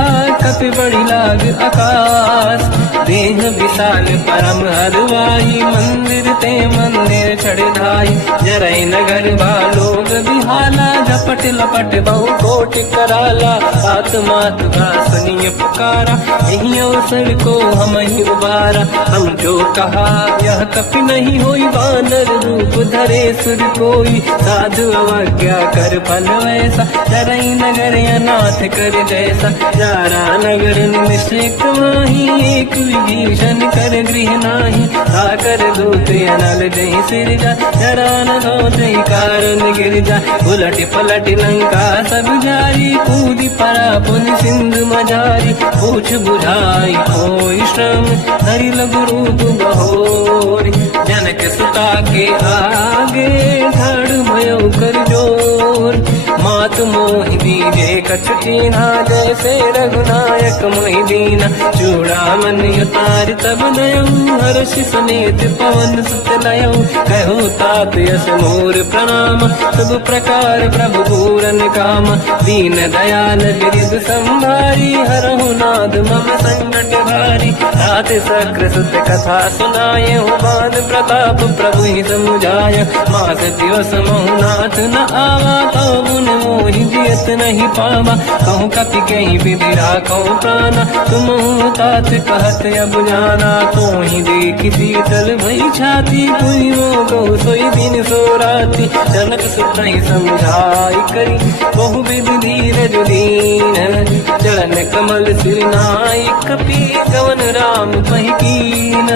कपि बड़ी लाग आकाश। देह विशाल परम हरवाई, मंदिर ते मंदिर चढ़ धाई। जरई नगर बालोग बिहाला, झपट लपट बहु कोटि कराला। आत्मात का सुनिय पुकारा, यही अवसर को हम ही उबारा। हम जो कहा यह कपि नहीं होई, वानर रूप धरे सुर कोई। साधु अवज्ञा कर फल वैसा, जरई नगर अनाथ कर जैसा। जारा नगर निश्चित माही, एक विभीषण कर गृह नाही। आकर दूत अनल जय सिर जा, जरा न गौते कारण गिर जा। उलट पलट लंका सब जारी, कूदी परा पुन सिंधु मजारी। पूछ बुझाई कोई श्रम, हरि लघु रूप बहोरी। जनक सुता के आगे, ठाड़ भयो कर जोर। मात मोहि दीजे कछ कीन्हा, जैसे रघुनायक मोहि दीना। चूड़ामणि उतार तब दयऊ, हर्षि समेत पवन सुत लयऊ। कहो तात यस मोर प्रणाम, सब प्रकार प्रभु पूरन काम। दीन दयाल गिरिध संभारी, हरहु नाद मम संकट भारी। तात सक्र सुत कथा सुनाय, बान प्रताप प्रभु ही समुझाय। मास दिवस महु नाथ न आवा, तो मुन मोहि जियत नहीं पावा। कहूँ कपि कहीं विधि राखो प्राणा, तुम तात कहत अब जाना। तो ही देखी शीतल भई छाती, पुइयों को सोई दिन सो राती। जनक सुत ही समझाई करी, बहु विधि धीरज दीन। चरण कमल सिर नाई, कपि कवन राम पहि कीन।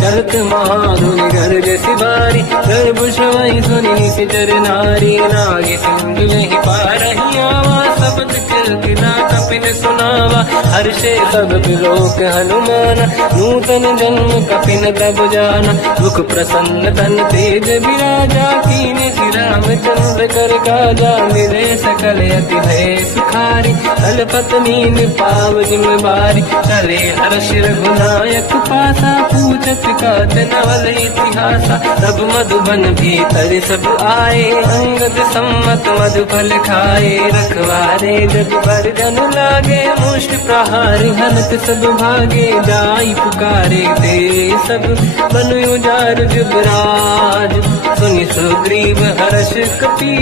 चलत महाधुनि गर्ज सिबारी, गर्भ श्रवहि सुनि निशिचर नारी। नागे सिंधु नहीं पारहि आवा, शब्द कीर्तना कपिन सुनावा। हर्षे सब लोक हनुमाना, नूतन जन्म कपिन तब जाना। मुख प्रसन्न तन तेज विराजा, कीने श्री रामचंद्र कर काजा। मिले सकल अति भय सुखारी, तलपत मीन पाव जिम बारी। चले हर्ष रघुनायक पासा, पूछत कात नवल इतिहासा। तब मधुबन भीतर सब आए, अंगद सम्मत मधु फल खाए। रखवारे जग पर जन लागे, मुष्ट प्रहार हनत सब भागे। जाई पुकारे ते सब, बन उजार जुबराज। सुनि सुग्रीव हर्ष कपि,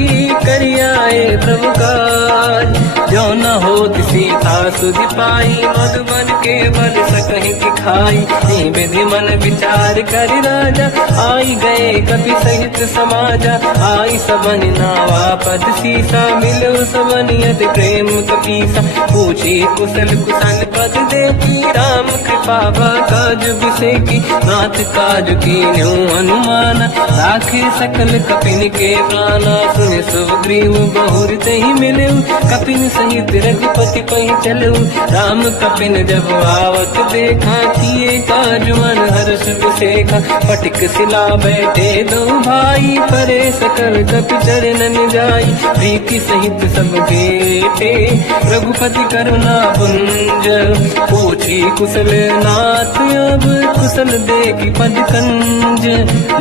करि आए प्रभु काज। जो न होत सीता सुधि पाई, मधुबन के बल सकहि कि खाई। विधि मन विचार कर राजा, आई गए कपि सहित समाजा। आई सबन नावा पद सीसा, मिलो सबन यद प्रेम कपीसा। पूछी कुशल कुशल पद देखी, राम कृपा काज बिसेकी। नाथ काज कीन्हु हनुमान, राखे सकल कपिन के प्राणा। सुनि सुग्रीव बहुर तहि मिलऊ, कपिन सहित रघुपति पहि चलऊ। राम कपिन जब आवत देखा, किए काज मन हर्ष विसेखा। पटिक सिला बैठे दो भाई, परे सकल कपि चरणन जाई। प्रीति सहित सब बेटे, रघुपति करुणा पुंज। पूछी कुशल नाथ अब, कुशल देखि पद कंज।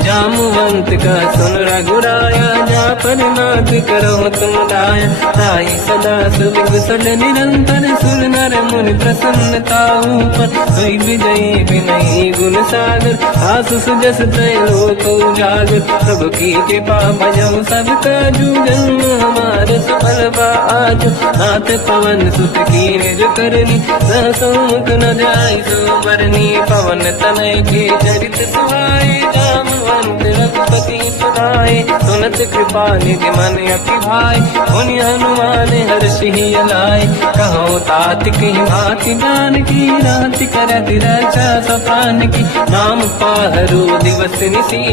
जामवंत का सुन रघुराया, जा पर नाथ करो तुम दाया। ताई सदा सुविकुशल निरंतर, सुर नर मुनि प्रसन्नता ऊपर। सोई विजयी विनयी गुण सागर, आसु सुजस त्रैलोक उजागर। प्रभु की कृपा भजऊ सब काजू, जन्म हमार सफल बा आजु। नाथ पवन सुत कीन्ह जो करनी, सहसौ मुख जाय सुबरनी पवन तनय के चरित सुहाए जामवंत रघुपति सुनाए सुनत कृपा निधि मन अति भाई मुनि हनुमान हर्षि लाए कहो तात कहीं भांति जान की रात करत रक्षा सपान की नाम पाहरो दिवस निसी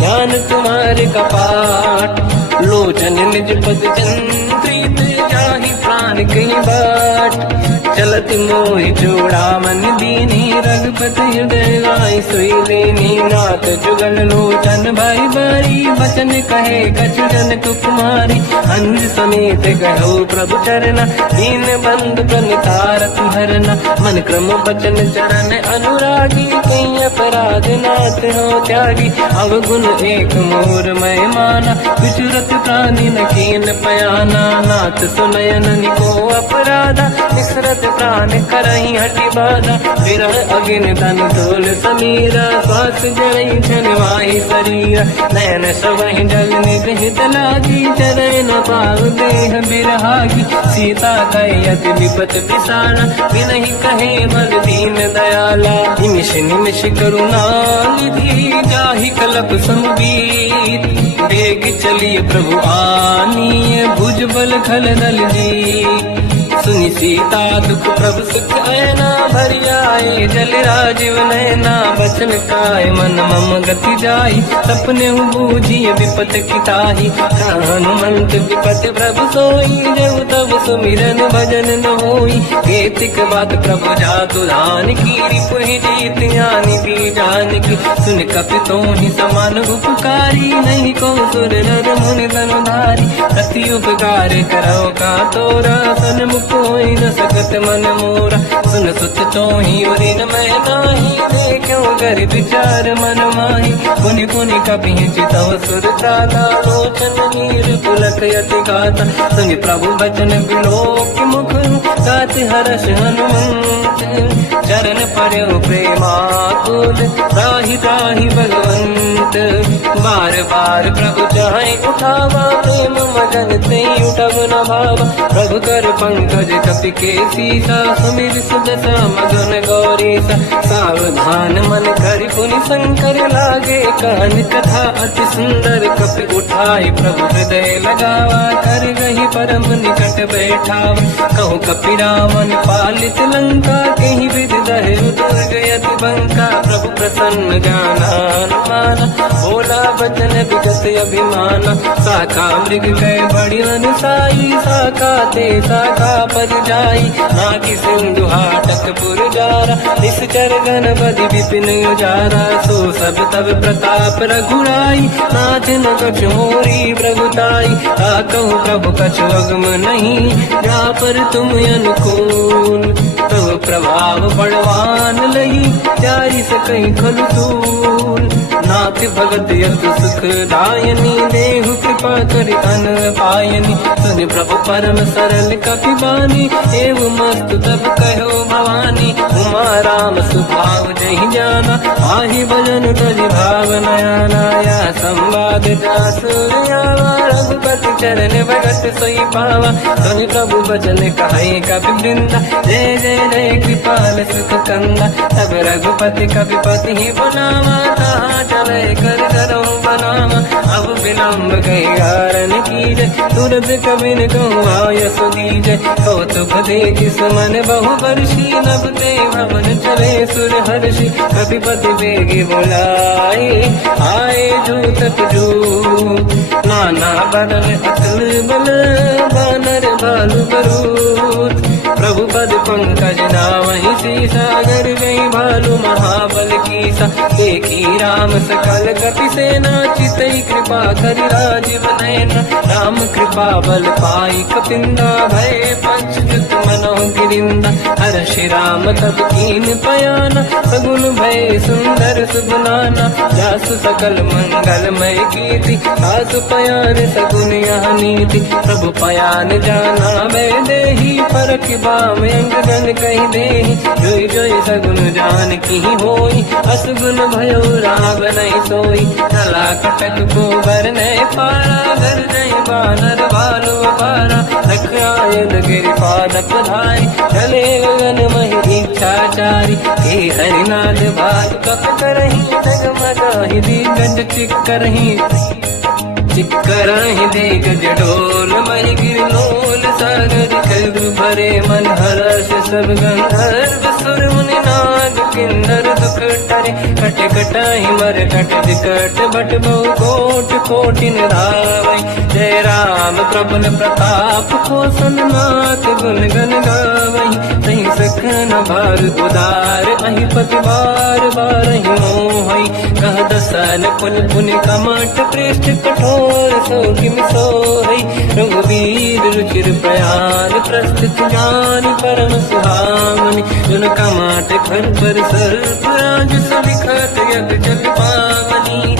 ज्ञान तुम्हारे कपाट लोचन निज पद चंद्रित जाहि प्राण कहीं बाट चलत मोहि जोड़ा मन दीनी रघुपति हृदय लाई सोई लेनी नाथ जुगल लोचन भाई बारी बचन कहे कछु जन कुमारी अंज समेत कहो प्रभु चरना दीन बंधु प्रणितारत हरना मन क्रम बचन चरण अनुरागी कहीं अपराध नाथ हो त्यागी अवगुण एक मोर मैं माना विचुरत प्राणी न कीन पयाना नाथ सुनयन निको अपराधा निसरत प्राण करही हटि बाधा विरह अगिन तन तोल समीरा श्वास जरई छनवाई शरीरा नयन सबहि जल निज हित लागी चरण न पाव देह बिरहागी सीता कहि अति विपत पिसाना बिनहि कहे मन दीन दयाला निमिष निमिष करुणा निधि जाहि कलप संबीत बेग चलिए प्रभु आनीय भुज बल खल दल जी सुनि सीता दुख प्रभु सुख ऐना भर जाए जल राजीव नैना बचन काय मन मम गति जाई सपने बूझी विपत किताही हनुमंत विपत प्रभु सोई जब तब सुमिरन भजन न होई केतिक बात प्रभु जातु धान की रिपुहि जीत ज्ञानी दी जान की सुन कपितों ही समान उपकारी नहीं को सुर नर मुनि धनुधारी अति उपकार करो का तोरा सन्मुख कोई न सकत मन मोरा सुन सुत चोही उरी न मैं नाही देखो कर विचार मन माही पुनि पुनि कपि चितव सुर त्राता लोचन नीर पुलक यति गाता सुनि प्रभु बचन बिलोक मुख गात हर्ष हनुमंत चरण पर्यो प्रेमाकुल त्राहि त्राहि भगवंत बार बार प्रभु चाहे उठावा प्रेम मगन ते उठब न भावा प्रभु कर पंकज कपि के सीसा सुमिर सुदशा मगन गौरीसा सावधान मन कर पुनि शंकर लागे कान कथा अति सुंदर कपि उठाई प्रभु हृदय लगावा कर गही परम निकट बैठावा कहु कपि रावण पालित लंका कहीं विधि दहे दुर्ग यति बंका प्रभु प्रसन्न जाना माना बोला बचन विगत अभिमाना शाखा मृग गए बड़ी अनुसाई शाखा ते शाखा पर जाई नाकि सिंधु हाटक पुर जारा निश्चर गण बदि विपिन उजारा सो सब तब प्रताप रघुराई नाथ न कछु मोरी प्रभुताई कहु प्रभु कछु अगम नहीं जा पर तुम अनुकूल प्रभु प्रभाव बड़वान लही जाई सकई खलु तूल नाथ भगत यत सुख दायनी देहु कृपा करि अन पायनी सुनि प्रभु परम सरल कपि बानी एव मस्त तब कहो भवानी उमा राम सुभाव जहि जाना आहि भजन तज भाव नयाना या संवाद जासु आवा रघुपति चरण भगत सोई पावा सुनि प्रभु बचन कहे कपि वृंदा जय जय जय कृपाल सुख कंदा तब रघुपति कपिपति ही बनावा कहाँ चले कर करो बनावा अब विलम्ब गई कारण कीजय तुरंत कबिन कहूँ आयस दीजय कौतुक देख सुमन बहु वर्षी नभ ते भवन चले सुर हर्षि कपिपति बेगी बुलाए आए जूतक जू नाना बदल अतल बल बानर भालु बरूद प्रभु पद पंकज नामहि सागर गई भालू महाबल कीसा देखी राम सकल कपि सेना चितई कृपा करि राजीव नयना राम कृपा बल पाई कपिंदा भय पंचजुत मनो गिरिंदा हर्षि राम तब कीन पयाना सगुन भय सुंदर सुगुनाना जासु सकल मंगलमय कीर्ति आसु पयान सगुन यहाँ नीति प्रभु पयान जाना मैं देही परख बाम अंगन कही देही जोई जोई सगुन जान की होई असगुन भयो राग नहीं सोई चला कटक को बर नहीं पारा घर नहीं बानर भालू पारा लख आयल गिर पाद पधाई चले गगन मही निशाचारी हे हरिनाथ भाग कप करही डगमगाहि दिग्गज चिक्करहि दिग्गज डोल महि गिरलोल सागर कल्प भरे मन हर्ष सब गंधर्व सुर मुनि नाग किन्नर दुख टरे कट कटाहि मर कट विकट बट बहु कोट कोटि निधावै जय राम प्रबल प्रताप कोसन नाथ गुण गण गावै तहि सखन भार उदार अहि पति बार बारहि मोहै कह दसन कुल पुनि कमठ पृष्ठ कठोर सो किम सोहै रघुवीर रुचिर प्रयाण प्रस्तुत ज्ञान परम सुहामनि जुन कमाट खर पर सर्प राज सविखत यग जग पावनी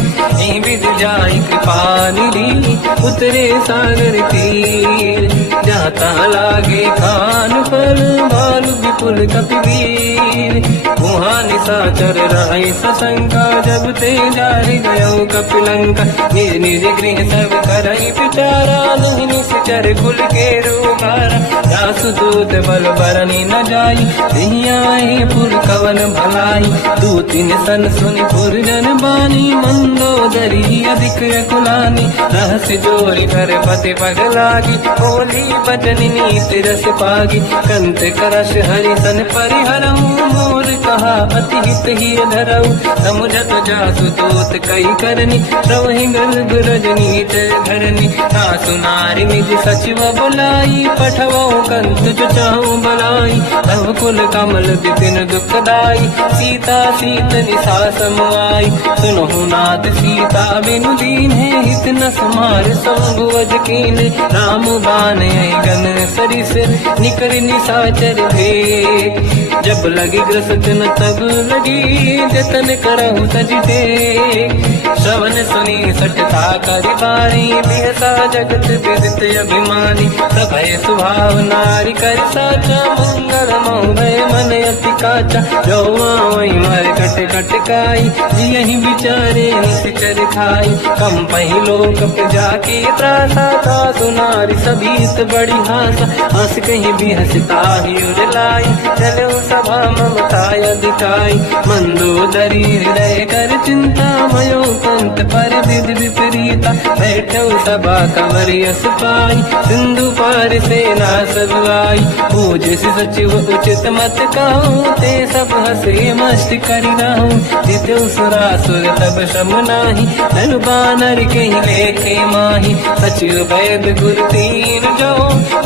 विद जाय कृपा निधि उतरे सागर तीर जाता लागे खान फल भालु विपुल कपिवीर वहाँ निशाचर राय सशंका जब ते जारि गयो कपिलंका निज निज गृह सब करई विचारा नहीं निश्चर कुल के रूपारा दासदूत बल बरनी न जाई दिहियाए पुर कवन भलाई दूतिन सन सुनि पुर जन बानी मंदोदरी अधिक कुलानी रहस्य जोरी कर पति पगलागी होली बचन नीति रस पागी कंत करश हरि सन परिहरऊ मोर कहा अति हित ही धरऊ समुझत जासु दूत कई करनी श्रवहि गर्भ रजनी जय धरनी सासु नारी निज सचिव बुलाई पठवो कंत जो चाहू बलाई तब कुल कमल विपिन दुखदाई सीता सीत निशा समाई सुनहु नाथ सीता बिनु दीन है हित न समार संगुवज कीन राम बान गन सरिस निकर निशाचर भेद जब लगी ग्रसत न तब लगी जतन करहु सज टेक श्रवण सुनी सटता करि बारी बिहसा जगत विदित अभिमानी सभय स्वभाव नारी कर साचा मंगल मोहय मन अति काचा जो आवई मर कट कट काई जियहि विचारे निश्चर खाई कम पही लोक प्रजा की त्रासा था सुनारी सभीत बड़ी हासा हंस कहीं भी हंसता ही उड़लाई चलो सभा ममताय दिखाई मंदोदरी हृदय कर चिंता मयो पंत पर विधि विपरीता बैठो सभा कंवर यस पाई सिंधु पार सेना सब आई पूज सचिव उचित मत कहूँ ते सब हंसे मस्त करि रहूं जित्यो सुरासुर तब शम नाही धनु बानर के लेखे माही सचिव वैद गुरु तीन जो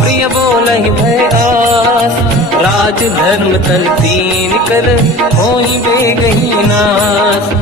प्रिय बोलहि भय आस राज धर्म तल तीन कर होई बेगही नास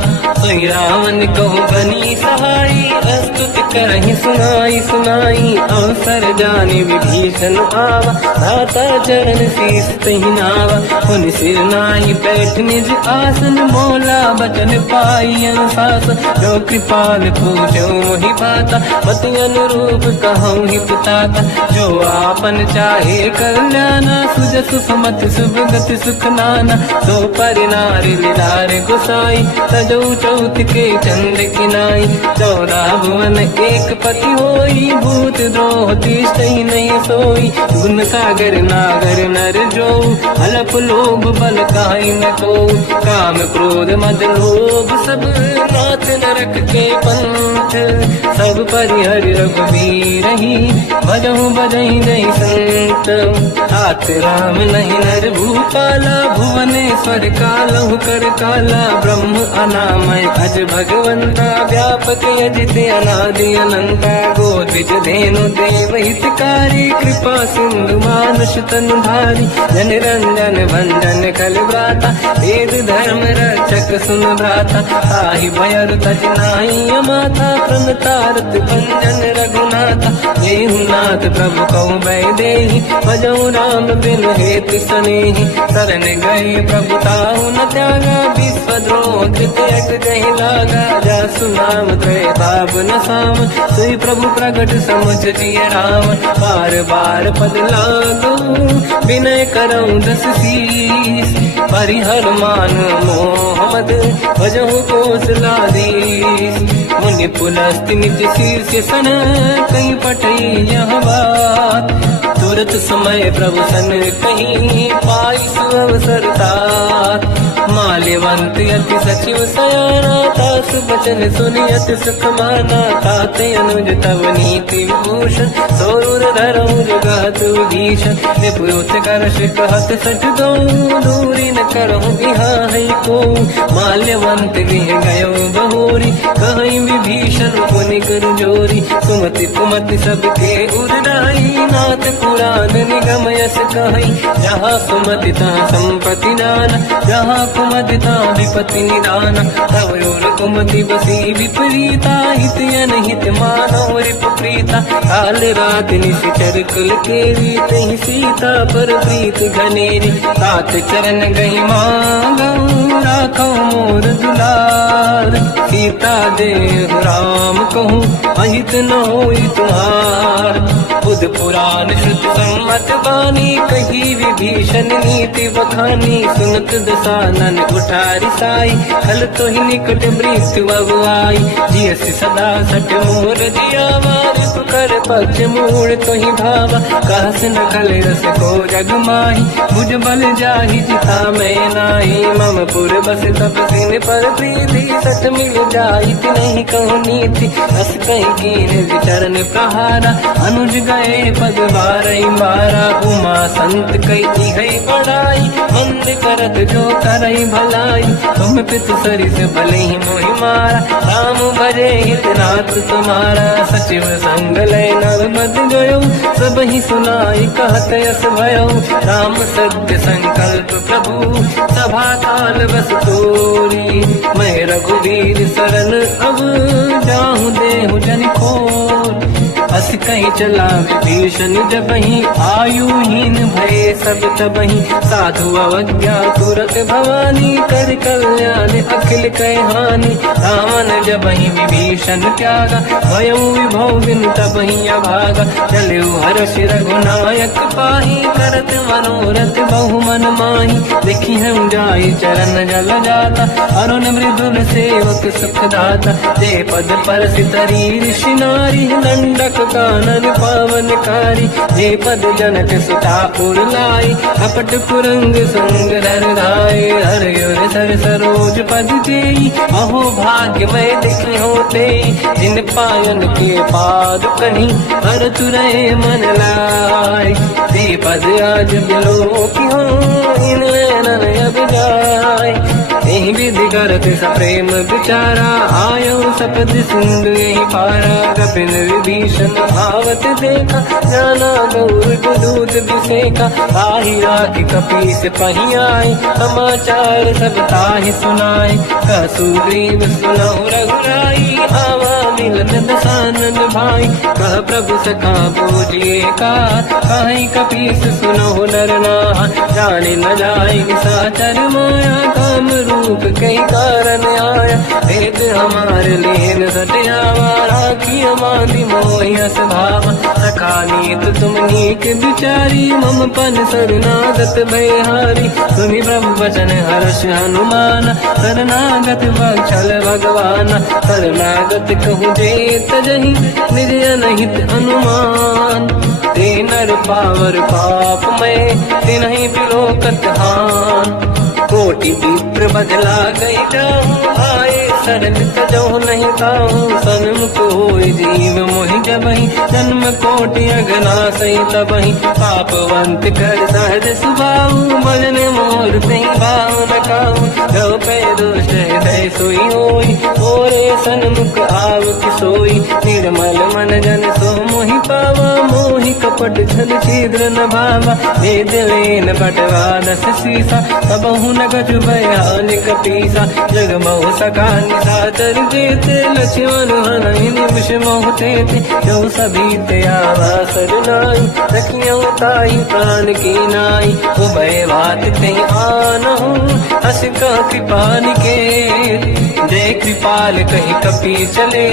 सोई रावण को बनी सहाई अस्तुत करहि सुनाई सुनाई अवसर जाने विभीषण आवा धाता चरण शीस तहि नावा पुन सिर नाहि बैठ निज आसन मोला बचन पाई अनुशासन जो कृपाल पूजो मोहि पाता पति अनुरूप कहूँ ही पुताता जो आपन चाहे कल्याणा सुजस सुमति सुभगति सुख नाना सो परिनारी लीलार गुसाई तजो चौथ के चंद किनाई 14 भुवन एक पति होई भूत द्रोह तिष्ठहि नहीं सोई गुण सागर नागर नर जो हलप लोभ बल काई न को काम क्रोध मद लोभ सब नाथ नरक के पंथ सब परिहरि रघुवीर ही भजहु बजहि नहीं संत हाथ राम नहीं नर भूपाला भुवनेश्वर कालहु कर काला ब्रह्म अनामय अज भगवंता व्यापक यजित अनादि अनंता गोद्विज धेनु देव हितकारी कृपा सिंधु मानुष तनु धारी जन रंजन भंजन कल व्राता वेद धर्म रक्षक सुन भ्राता ताहि भयर तज नाहि माता प्रणतारत भंजन रघुनाथा देहुनाथ प्रभु कहु बै देहि भजऊ राम बिन हेतु सनेहि शरण गए प्रभु ताहु न त्यागा विश्वद्रोह कृतयक जहि लागा जासु नाम त्रैताप न साम सोई प्रभु प्रगट समुझ जिय राम बार बार पद लागू विनय करऊँ 10 शीस परिहर मान मोहम्मद भजहु कौशलाधीश मुनि पुलस्त्य निज शीर्ष सन कई पटई यह बात तुरत समय प्रभु सन कहीं पाई सुअवसर तात। माल्यवंत अति सचिव सयाना तास बचन सुनियत सुख माना। ताते अनुज तव नीति विभूषण सोरुर धरऊ जगत विभीषण। विपुत कर कहत सठ दो दूरी न करहु बिहा है को। माल्यवंत गृह गयो बहोरी कहीं विभीषण पुनि कर जोरी। सुमति कुमति सबके उदाई नाथ पुराण निगम यस कहीं। जहाँ सुमति तहाँ संपत्ति नाना जहाँ कुमति तहाँ विपत्ति निदाना। तव और कुमति बसी विपरीता हित अनहित मानव रिपुप्रीता। काल रात निश्चर कुल केरी तहि सीता पर प्रीत घनेरी। तात चरण गई मांगऊ राखो मोर दुलार। सीता देव राम कहूँ अहित न होई तुम्हार। बुध पुराण श्रुत सम्मत बानी कही विभीषण नीति बखानी। सुनत दसानन उठारी साई खल तो ही निकट मृत्यु अब आई। जियस सदा सट मोर जिया मार कर पक्ष मूड़ तो ही भावा। कहस न खल रस को जग माही बुझ बल जाहि जिता मैं नाही। मम पुर बस तप सिन पर प्रीति सठ मिल जाई नहीं कहूँ नीति। हस कहीं कीन विचरण प्रहारा अनुज गए पद बारई मारा। उमा संत कई है बड़ाई मंद करत जो करई भलाई। तुम पितु सरिस भले ही मोहि मारा राम भजे हितनाथ तुम्हारा। सचिव संग लय नव मत गयो सब ही सुनाई कहत यस भयो। राम सत्य संकल्प प्रभु सभा काल बस तोरी। मैं रघुवीर शरण अब जाहु देहु जन खोर। अस कहीं चला विभीषण जबहि आयुहीन भय सब तबहि। साधु अवज्ञा तुरत भवानी कर कल्याण अखिल कहानी। रावण जबहि विभीषण त्यागा भयउ विभव बिन तबहि अभागा। चलऊ हर्ष रघुनायक पाही करत मनोरथ बहु मन माही। देखी हम जाई चरण जल जाता अरुण मृदुल सेवक सुख दाता। ते पद पर सितरी ऋषि नारी दंडक कानन पावनकारी। जे पद जनक सुता उर्लाई कपट कुरंग संग धर धाय। हर गिर सर सरोज पद देई अहो भाग्य मैं देखी होते। जिन पायन के पाद कहीं हर तुरहे मन लाई। ते पद आज बिलो की हो इन नैनन अब जाय। यही विधि करत सप्रेम विचारा आयो सपद सिंधु यही पारा। कपिल विभीषण भावत देखा जाना गौर दूध विसेका। ताहि राखी कपीस पही आए समाचार सब ताहि सुनाए। कह सुग्रीव सुनहु रघुराई आवा मिलन दसानन भाई। कह प्रभु सखा पूजिए का कहीं कपीस सुनहु नर नाहा। जाने न जाए साचर माया काम रूप कई कारण आया। भेद हमारे लेन सत्यावा राखी हमारी मोहियस भावा। सखा नीत तुम नीक विचारी मम पन शरणागत भयहारी। सुनि ब्रह्म वचन हर्ष हनुमान शरणागत बक्षल भगवान। शरणागत कहूँ जेत जही निज अनहित अनुमान। ते नर पावर पाप में ते नहीं बिलोकत हान। कोटि विप्र बदला गई जाऊँ आए शरण तजो नहीं ताऊँ। सन्मुख होय जीव मोहि जबहि जन्म कोटि अगना सही तबहि। पापवंत कर सहज सुभाऊ भजन मोर सही भाव न काऊ। जो पे दुष्ट हृदय सोई होई मोरे सन्मुख आव किसोई। निर्मल मन जन सो मोहि पावा मोहि कपट छल छिद्र न भावा। वेद लेन बटवा दस सीसा सबहु न गज भयान कपीसा। जग बहु सका निशाचर जेते लक्ष्मण हनहि निमिष मोह तेते। जो सभी ते आवा सरनाई सखियों ताई प्राण की नाई। उभय बात ते आनहु हस का कृपान के। जय कृपाल कहीं कपी चले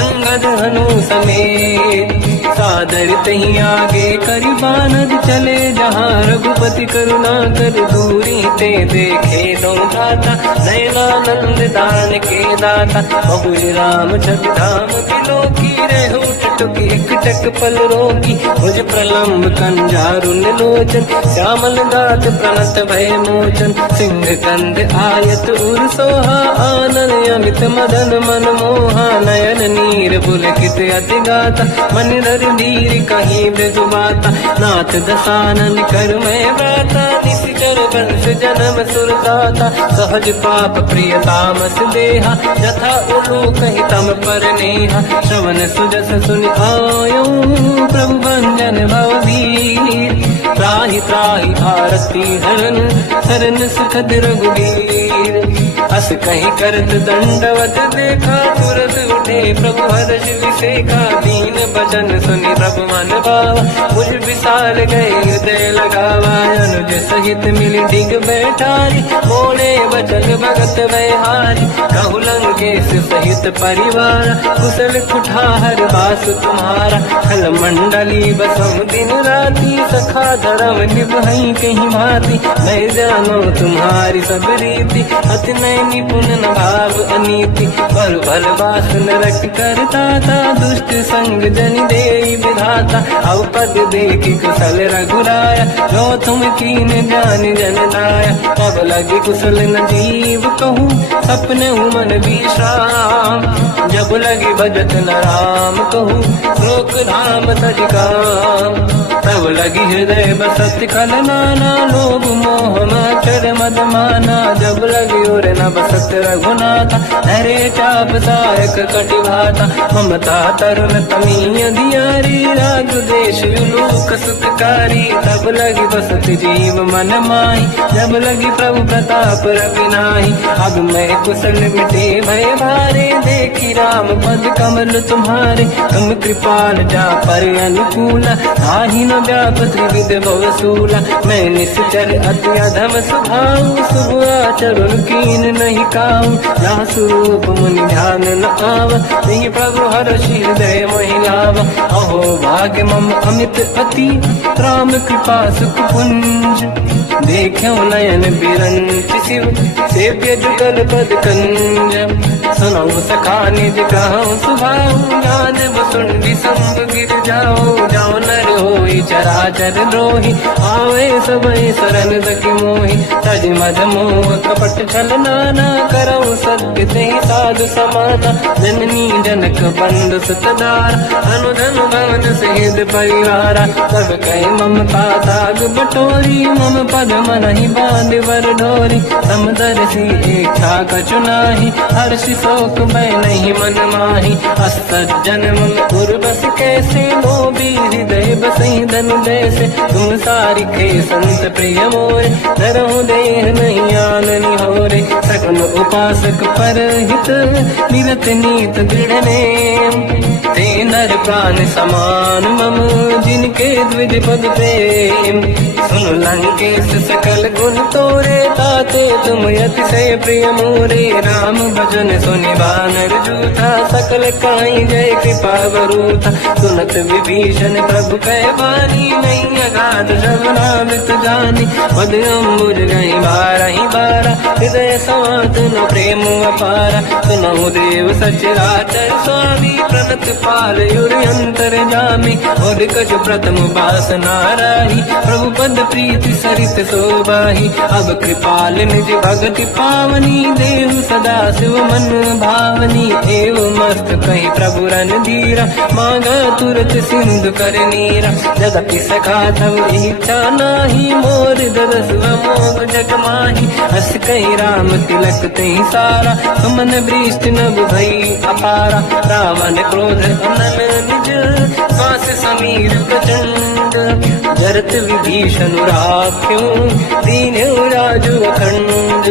अंगद हनु समेत। सादर तही आगे करी बानद चले जहाँ रघुपति करुणा कर दूरी ते देखे दो दाता। नयनानंद दान के दाता बहुज राम छवि धाम बिलो की रेहू टुकी एकटक पल रोगी, मुझ प्रलम्ब कंजारुन लोचन, श्यामल दात प्रणत भय मोचन, सिंह कंद आयत उर सोहा, आनन अमित मदन मन मोहा, नयन नीर पुलकित अति गाता, मन धर धीर कहीं मृदु बाता, नाथ दसानन कर मैं व्राता, निशिचर वंश जन्म सुरदाता, सहज पाप प्रिय तामस देहा, यथा उलू कहीं तम पर नेहा, श्रवण सुजस सुनि आयो प्रभु भंजन भववीर, त्राहि त्राहि आरती हरन शरण सुखद रघुवीर, अस कहीं करत दंडवत देखा, तुरत उठे प्रभु हर्ष विसेखा, दीन भजन सुनि प्रभु मन भावा, मुझ विशाल गए हृदय लगावा, अनुज सहित मिली डिग बैठारी, बोले बचन भगत वैहारी, कहु लंकेश सहित परिवार, कुशल कुठार बास तुम्हारा, खल मंडली बसम दिन राती, सखा धर्म निभई कहीं भांति, मैं जानो तुम्हारी सब रीति, अति नय निपुण न भाव अनीति, पर भल बास नरक करता था, दुष्ट संग जन दे विधाता, अब पद देखि कुशल रघुराया, जो तुम कीन जान जन नाया, तब लगे कुशल न जीव कहूँ, सपने मन विश्राम, जब लगे भजत न राम कहूँ, लोक धाम तज काम, तब लगी हृदय बसत खल नाना, लोभ मोह मकर मद माना, जब लगी और न बसत रघुनाथा, हरे चाप सायक कटि भाता, ममता तरुण तमीय दियारी, राग देश विलोक सुखकारी, तब लगी बसत जीव मन माही, जब लगी प्रभु प्रताप रवि नाही, अब मैं कुशल मिटे भय भारे, देखी राम पद कमल तुम्हारे, तुम कृपाल जा पर अनुकूला, ताहि न व्याप त्रिविध भवसूला, मैं निश्चर अति अधम स्वभाव, शुभ आचरण कीन नहीं काऊ, जहाँ स्वरूप मुनि ध्यान न आव, नहीं प्रभु हर्षि हृदय महिलाव, अहो भाग्य मम अमित अति, राम कृपा सुख पुंज, देखो नयन बिरंच शिव, सेव्य जुगल पद कंज, सुनो सखा निज कहूँ सुभाऊ, ज्ञान वसुंडी संग गिर जाओ, जाओ नर होई चराचर द्रोही, आवे सबई शरण सखी मोहि, तज मद मोह कपट छल नाना, करऊ सत्य ते साधु समाना, जननी जनक बंधु सुतदारा, अनुधन भवन सहित परिवारा, सब कहे ममता ताग बटोरी, मम पद मनहि बांध वर डोरी, समदर्शी इच्छा कछु नाही, हर्षि शोक भय नहीं मन माही, असज्जन मम उर्वस कैसे, लोभी हृदय बसई धन जैसे, तुम सारिखे संत प्रिय मोरे, धरहु देह नहीं आननि होरे, सकल उपासक पर हित, मिलत नीत दृढ़ नेम, ते नर प्राण समान मम, जिनके द्विज पद प्रेम, सुन लंकेश सकल गुण तोरे, ताते तुम अतिशय प्रिय मोरे, राम भजन सुनि बानर जूथा, सकल काई जय कृपा वरूथा, सुनत विभीषण प्रभु कह बानी, नहीं अगाध सब नामित जानी, पद अम्बुज गई बारहि बारा, हृदय समात न प्रेम अपारा, सुनहु देव सचराचर स्वामी, प्रणत पाल युरि अंतर जामी, और कछ प्रथम बास नाराही, प्रभु पद प्रीति सरित शोभाही, अब कृपाल निज भगति पावनी, देहु सदा शिव मन भावनी, एव मस्त कहीं प्रभु रन धीरा, मांगा तुरत सिंधु कर नीरा, जगति सखा तब इच्छा नाही, मोर दरस मोग जग माही, हस कहीं राम तिलक तही सारा, सुमन वृष्टि नभ भई अपारा, रावण क्रोध अनल निज, श्वास समीर प्रचंड, जरत विभीषण राख्यो, दीन्यो राजु अखंड,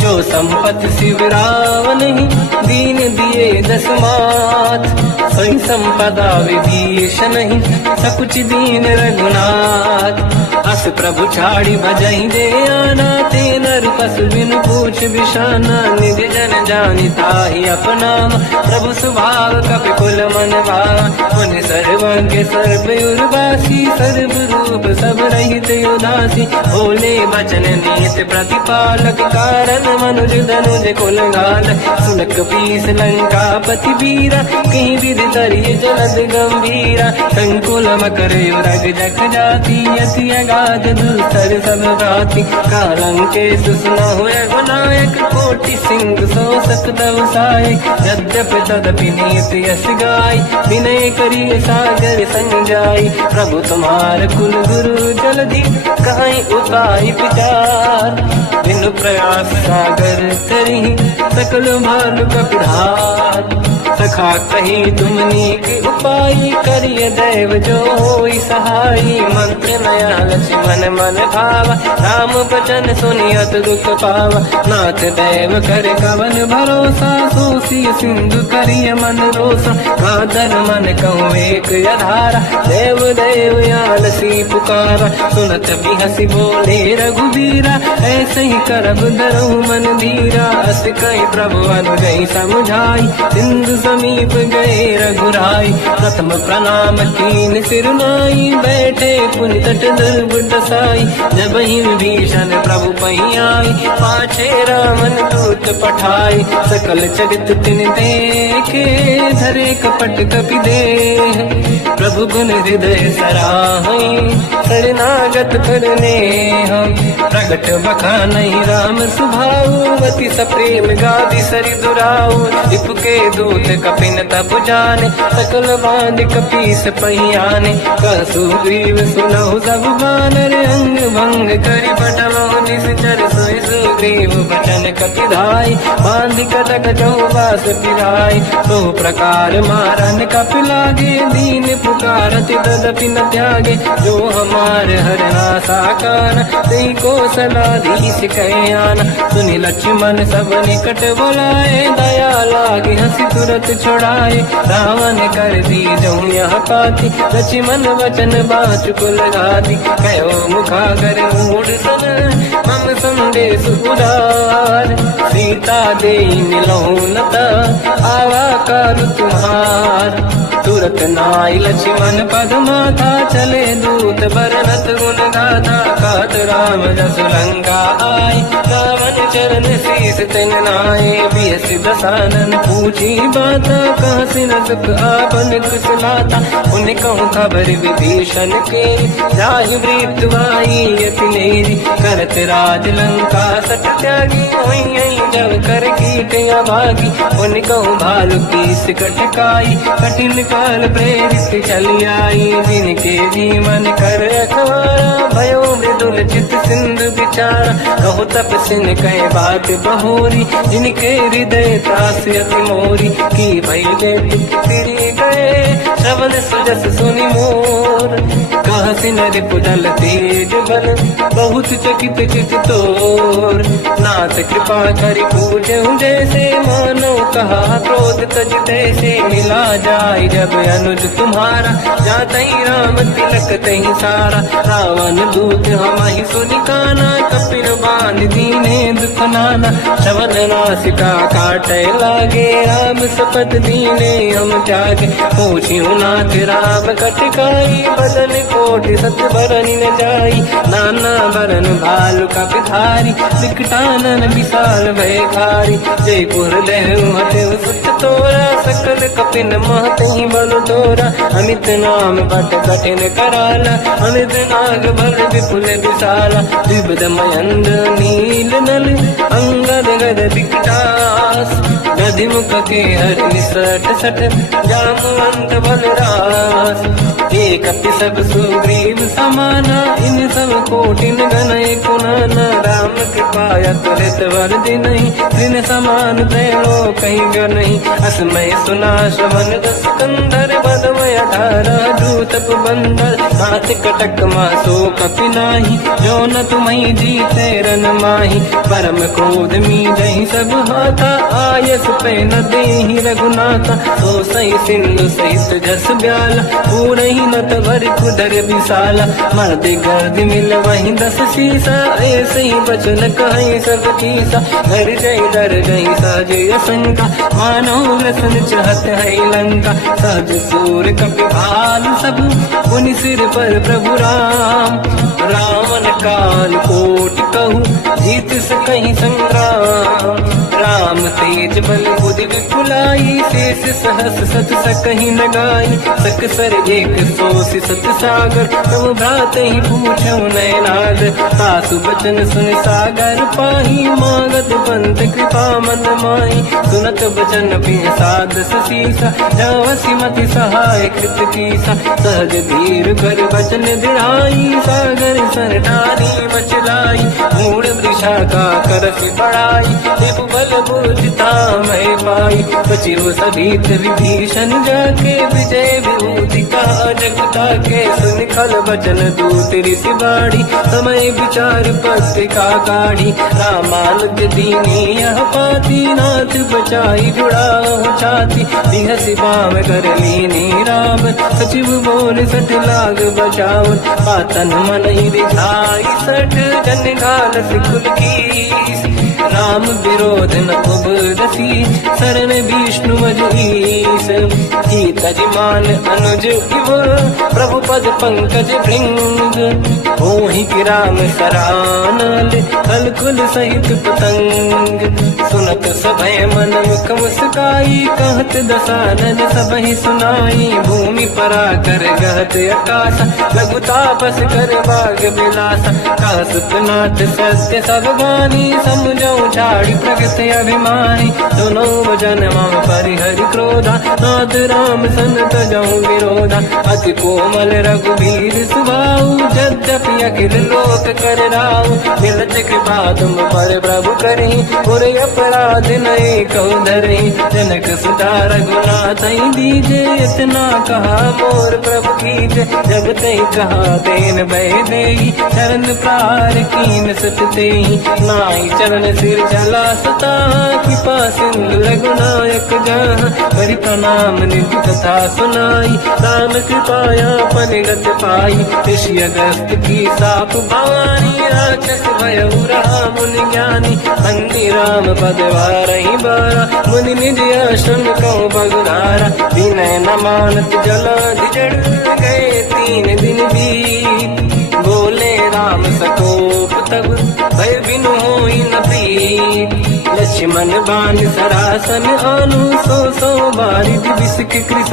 जो संपत शिव रावण दीन दिए दस मात, सोई संपदा विभीषण सकुच दीन रघुनाथ, दास प्रभु छाड़ी भजई दे आना, ते नर पशु बिन पूछ बिशाना, निज जन जानि ताहि अपनाम, प्रभु स्वभाव कपि कुल मन भावा, मुनि सर्वज्ञ सर्व उर्वासी, सर्व रूप सब रहित उदासी, बोले बचन नीत प्रतिपालक, कारण मनुज धनुज कुल घाल, सुनक पीस लंका पति वीरा, कहीं विधि तरिय जलद गंभीरा, संकुल मकर युरग जख जाति, अति अगाध दुस्तर सब भाति, कालंके सुसना हुए गुनायक, कोटि सिंह सो सकदव साय, यद्यपि तदपि नीत यश गाय, विनय करिय सागर संग जाय, प्रभु तुम्हार कुल गुरु जलधि, कहीं उपाय विचार, बिनु प्रयास सागर तरी, सकल भानु कपिधार, सखा कही तुमनी के उपाय, करिय दैव जो होई सहाई, मंत्र नया लक्ष्मण मन भावा, राम बचन सुनियत दुख पावा, नाथ दैव कर कवन भरोसा, सोसी सिंधु करिय मन रोसा, कादर मन कहूँ एक अधारा, देव देव आलसी पुकारा, सुनत भी हसी बोले रघुबीरा, ऐसे ही करब दरहु मन धीरा, अस कहीं प्रभु अनुगई समझाई, सिंधु समीप गए रघुराई, प्रथम प्रणाम कीन सिर नाई, बैठे पुनि तट दुर्बुद साई, जब ही विभीषण प्रभु पही आई, पाछे रामन दूत पठाई, सकल चरित तिन देखे, धरे कपट कपि देह, प्रभु गुण हृदय सराहई, शरणागत करने हम, प्रगट बखानहि राम सुभाऊ, अति सप्रेम गादि सरि दुराऊ, रिपुके दूत कपिन तपु जाने, सकल बांध कपीस पहियाने, कहसु ग्रीव सुनहु सब बानर, अंग भंग करि बटमहु निश्चर, सोई सुग्रीव बचन कपि धाई, बांध कटक चौबास पिराई, तो प्रकार मारन कपि लागे, दीन पुकारत तदपि न त्यागे, जो हमार हरना साकार, तेई को सलाधीश कहे आना, सुनि लक्ष्मण सब निकट बुलाए, दया लागे हंसी तुरत छुड़ाए, रावण कर दी जो यह पाती, लक्ष्मण वचन बाच कुल गाती, कहो मुखागर मूढ़ सन, मम संदेश उदार, सीता दे मिलौनता, आवा काल तुम्हार, तुरत नाई लक्ष्मण पद माथा, चले दूत बरनत गुण गाथा, कहत राम जस लंका आय, रावण चरण शीस तिन नाय, बियस दसानन पूछी बाता, कहसिन सुख आपन कुशलाता, उन कहूँ खबर विभीषण के, जाहि वृत्त वाई यति नेरी, करत राज लंका सट त्यागी, होई जब कर कीट अभागी, उन कहूँ भालु कीस कटकाई, कठिन काल प्रेरित चली आई, जिनके जीवन कर अखबारा, भयो मृदुल चित सिंधु विचारा, कहु तपसिन कहे बात बहोरी, जिनके हृदय त्रास अति मोरी, की भई फिरी गए, श्रवण सुजस सुनि मोर, कहसिन रिपुदल तेज बल, बहुत चकित चित तोर, नाथ कृपा करि पूजहु जैसे, मानो कहा क्रोध तज तैसे, मिला जाय जब अनुज तुम्हारा, जातहि राम तिलक तहि सारा, रावण दूत हमहि सुनि काना, कपिल बांध दीने दुख नाना, श्रवण नासिका काटे लागे, राम सपत दीने हम त्यागे, पूछियो नाथ राम कटकाई, बदन कोटि सत बरन न जाई, नाना बरन भालु कपि धारी, विकटानन विशाल भयकारी, जयपुर देहु हतेउ सुत तोरा, सकल कपिन महतहि बल तोरा, अमित नाम बट कठिन कराला, अमित नाग बल विपुल विशाला, द्विविध मयंद्र नील नल, अंगद गद विकटास, गधिमुख के हर निसट सट, जामवंत बलरास, एक कपि सब सुग्रीव समाना, इन सब कोटिन गनय कुनाना, राम कृपा त्वरित वर दिनहि, दिन समान तैलो कहीं गनहि, असमय सुना श्रवण दस कंधर, बदमय 18 दूत बंदर, हाथ कटक मासो कपि नाही, जो न तुम्हि जीते रन माही, परम क्रोध मी जहि सब हाथा, आयस पे न देहि रघुनाथा। तो सही सिंधु सहित जस ब्याला, पूरे ही न तवर कुदर विशाला। मर्द गर्द मिल वही 10 शीसा, ऐसे ही बचन कहीं सब कीसा। घर जय दर गई साजे असंका, मानो रसन चाहत है लंका। सहज सूर कपि भाल सब, पुनि सिर पर प्रभु राम। रावण काल कोटि कहूँ, जीत सकहीं संग्राम। राम तेज बल बुद्धि विपुलाई, शेष सहस सत सकहीं लगाई। सकसर एक सोसी सत सागर, तब भ्रात ही पूछो नयनाद। सासु बचन सुन सागर पाही, मांगत पंथ कृपा मन माही। सुनत बचन पिय साध सीसा, जावसी मति सहाय कृत कीसा। सहज धीर कर बचन दृढ़ाई, सागर सर ठानी मचलाई। मूढ़ वृषा का करस बढ़ाई, देव बल बुद्धि मैं पाई। सचिव सहित विभीषण जाके, विजय विभूति का जगता के। सुन खल बचन दूत ऋषि बाड़ी, समय विचार पत्रिका काढ़ी। रामानुज दीनी यह पाती, नाथ बचाई जुड़ा छाती। बिहसी बाम कर लीनी राम, सचिव बोल सठ लाग बचाव। पातन मन ही रिझाई सठ, जन घाल सिकुल की। राम विरोध न उबरसी, शरण विष्णु मजईस। तजमान अनुज इव, प्रभु पद पंकज भृंग। होहि कि राम सरानल, कलकुल सहित पतंग। सुनत सभय मन मुख मुस्काई, कहत दसानन सबहि सुनाई। भूमि परा कर गहत आकाशा, लघु तापस कर बाग बिलासा। कासुपनाथ सत्य सब बानी, समझौ झाड़ी प्रगत अभिमानी। दोनों वजन मम परिहरि क्रोधा, नाथ राम सन तजौ विरोधा। अति कोमल रघुबीर सुभाऊ, यद्यपि अखिल लोक कर राऊ। मिलत कृपा तुम पर प्रभु करहि, पुर अपराध नहीं कौ धरहि। जनक सुता रघुनाथ दीजे, इतना कहा मोर प्रभु कीजे। जब तई कहा देन भय देहि, चरण प्रार कीन सत तेहि। नाई चरण सिर चला सता, कृपा सिंधु रघुनायक जहाँ। करि प्रणाम निधि कथा सुनाई, राम कृपाया पनिगत पाई। ऋषि अगस्त की साप भवानी, राक्षस भयउ रहा मुनि ज्ञानी। अंगी राम पद वारहि बारा, मुनि निज आश्रम कहु बगुधारा। विनय न मानत जलाधि जड़, गए 3 दिन बीत। बोले राम सकोप तब, भय बिनु होई न प्रीत। लक्ष्मण बाण सरासन आनु, 100 बारिधि बिसक कृसा।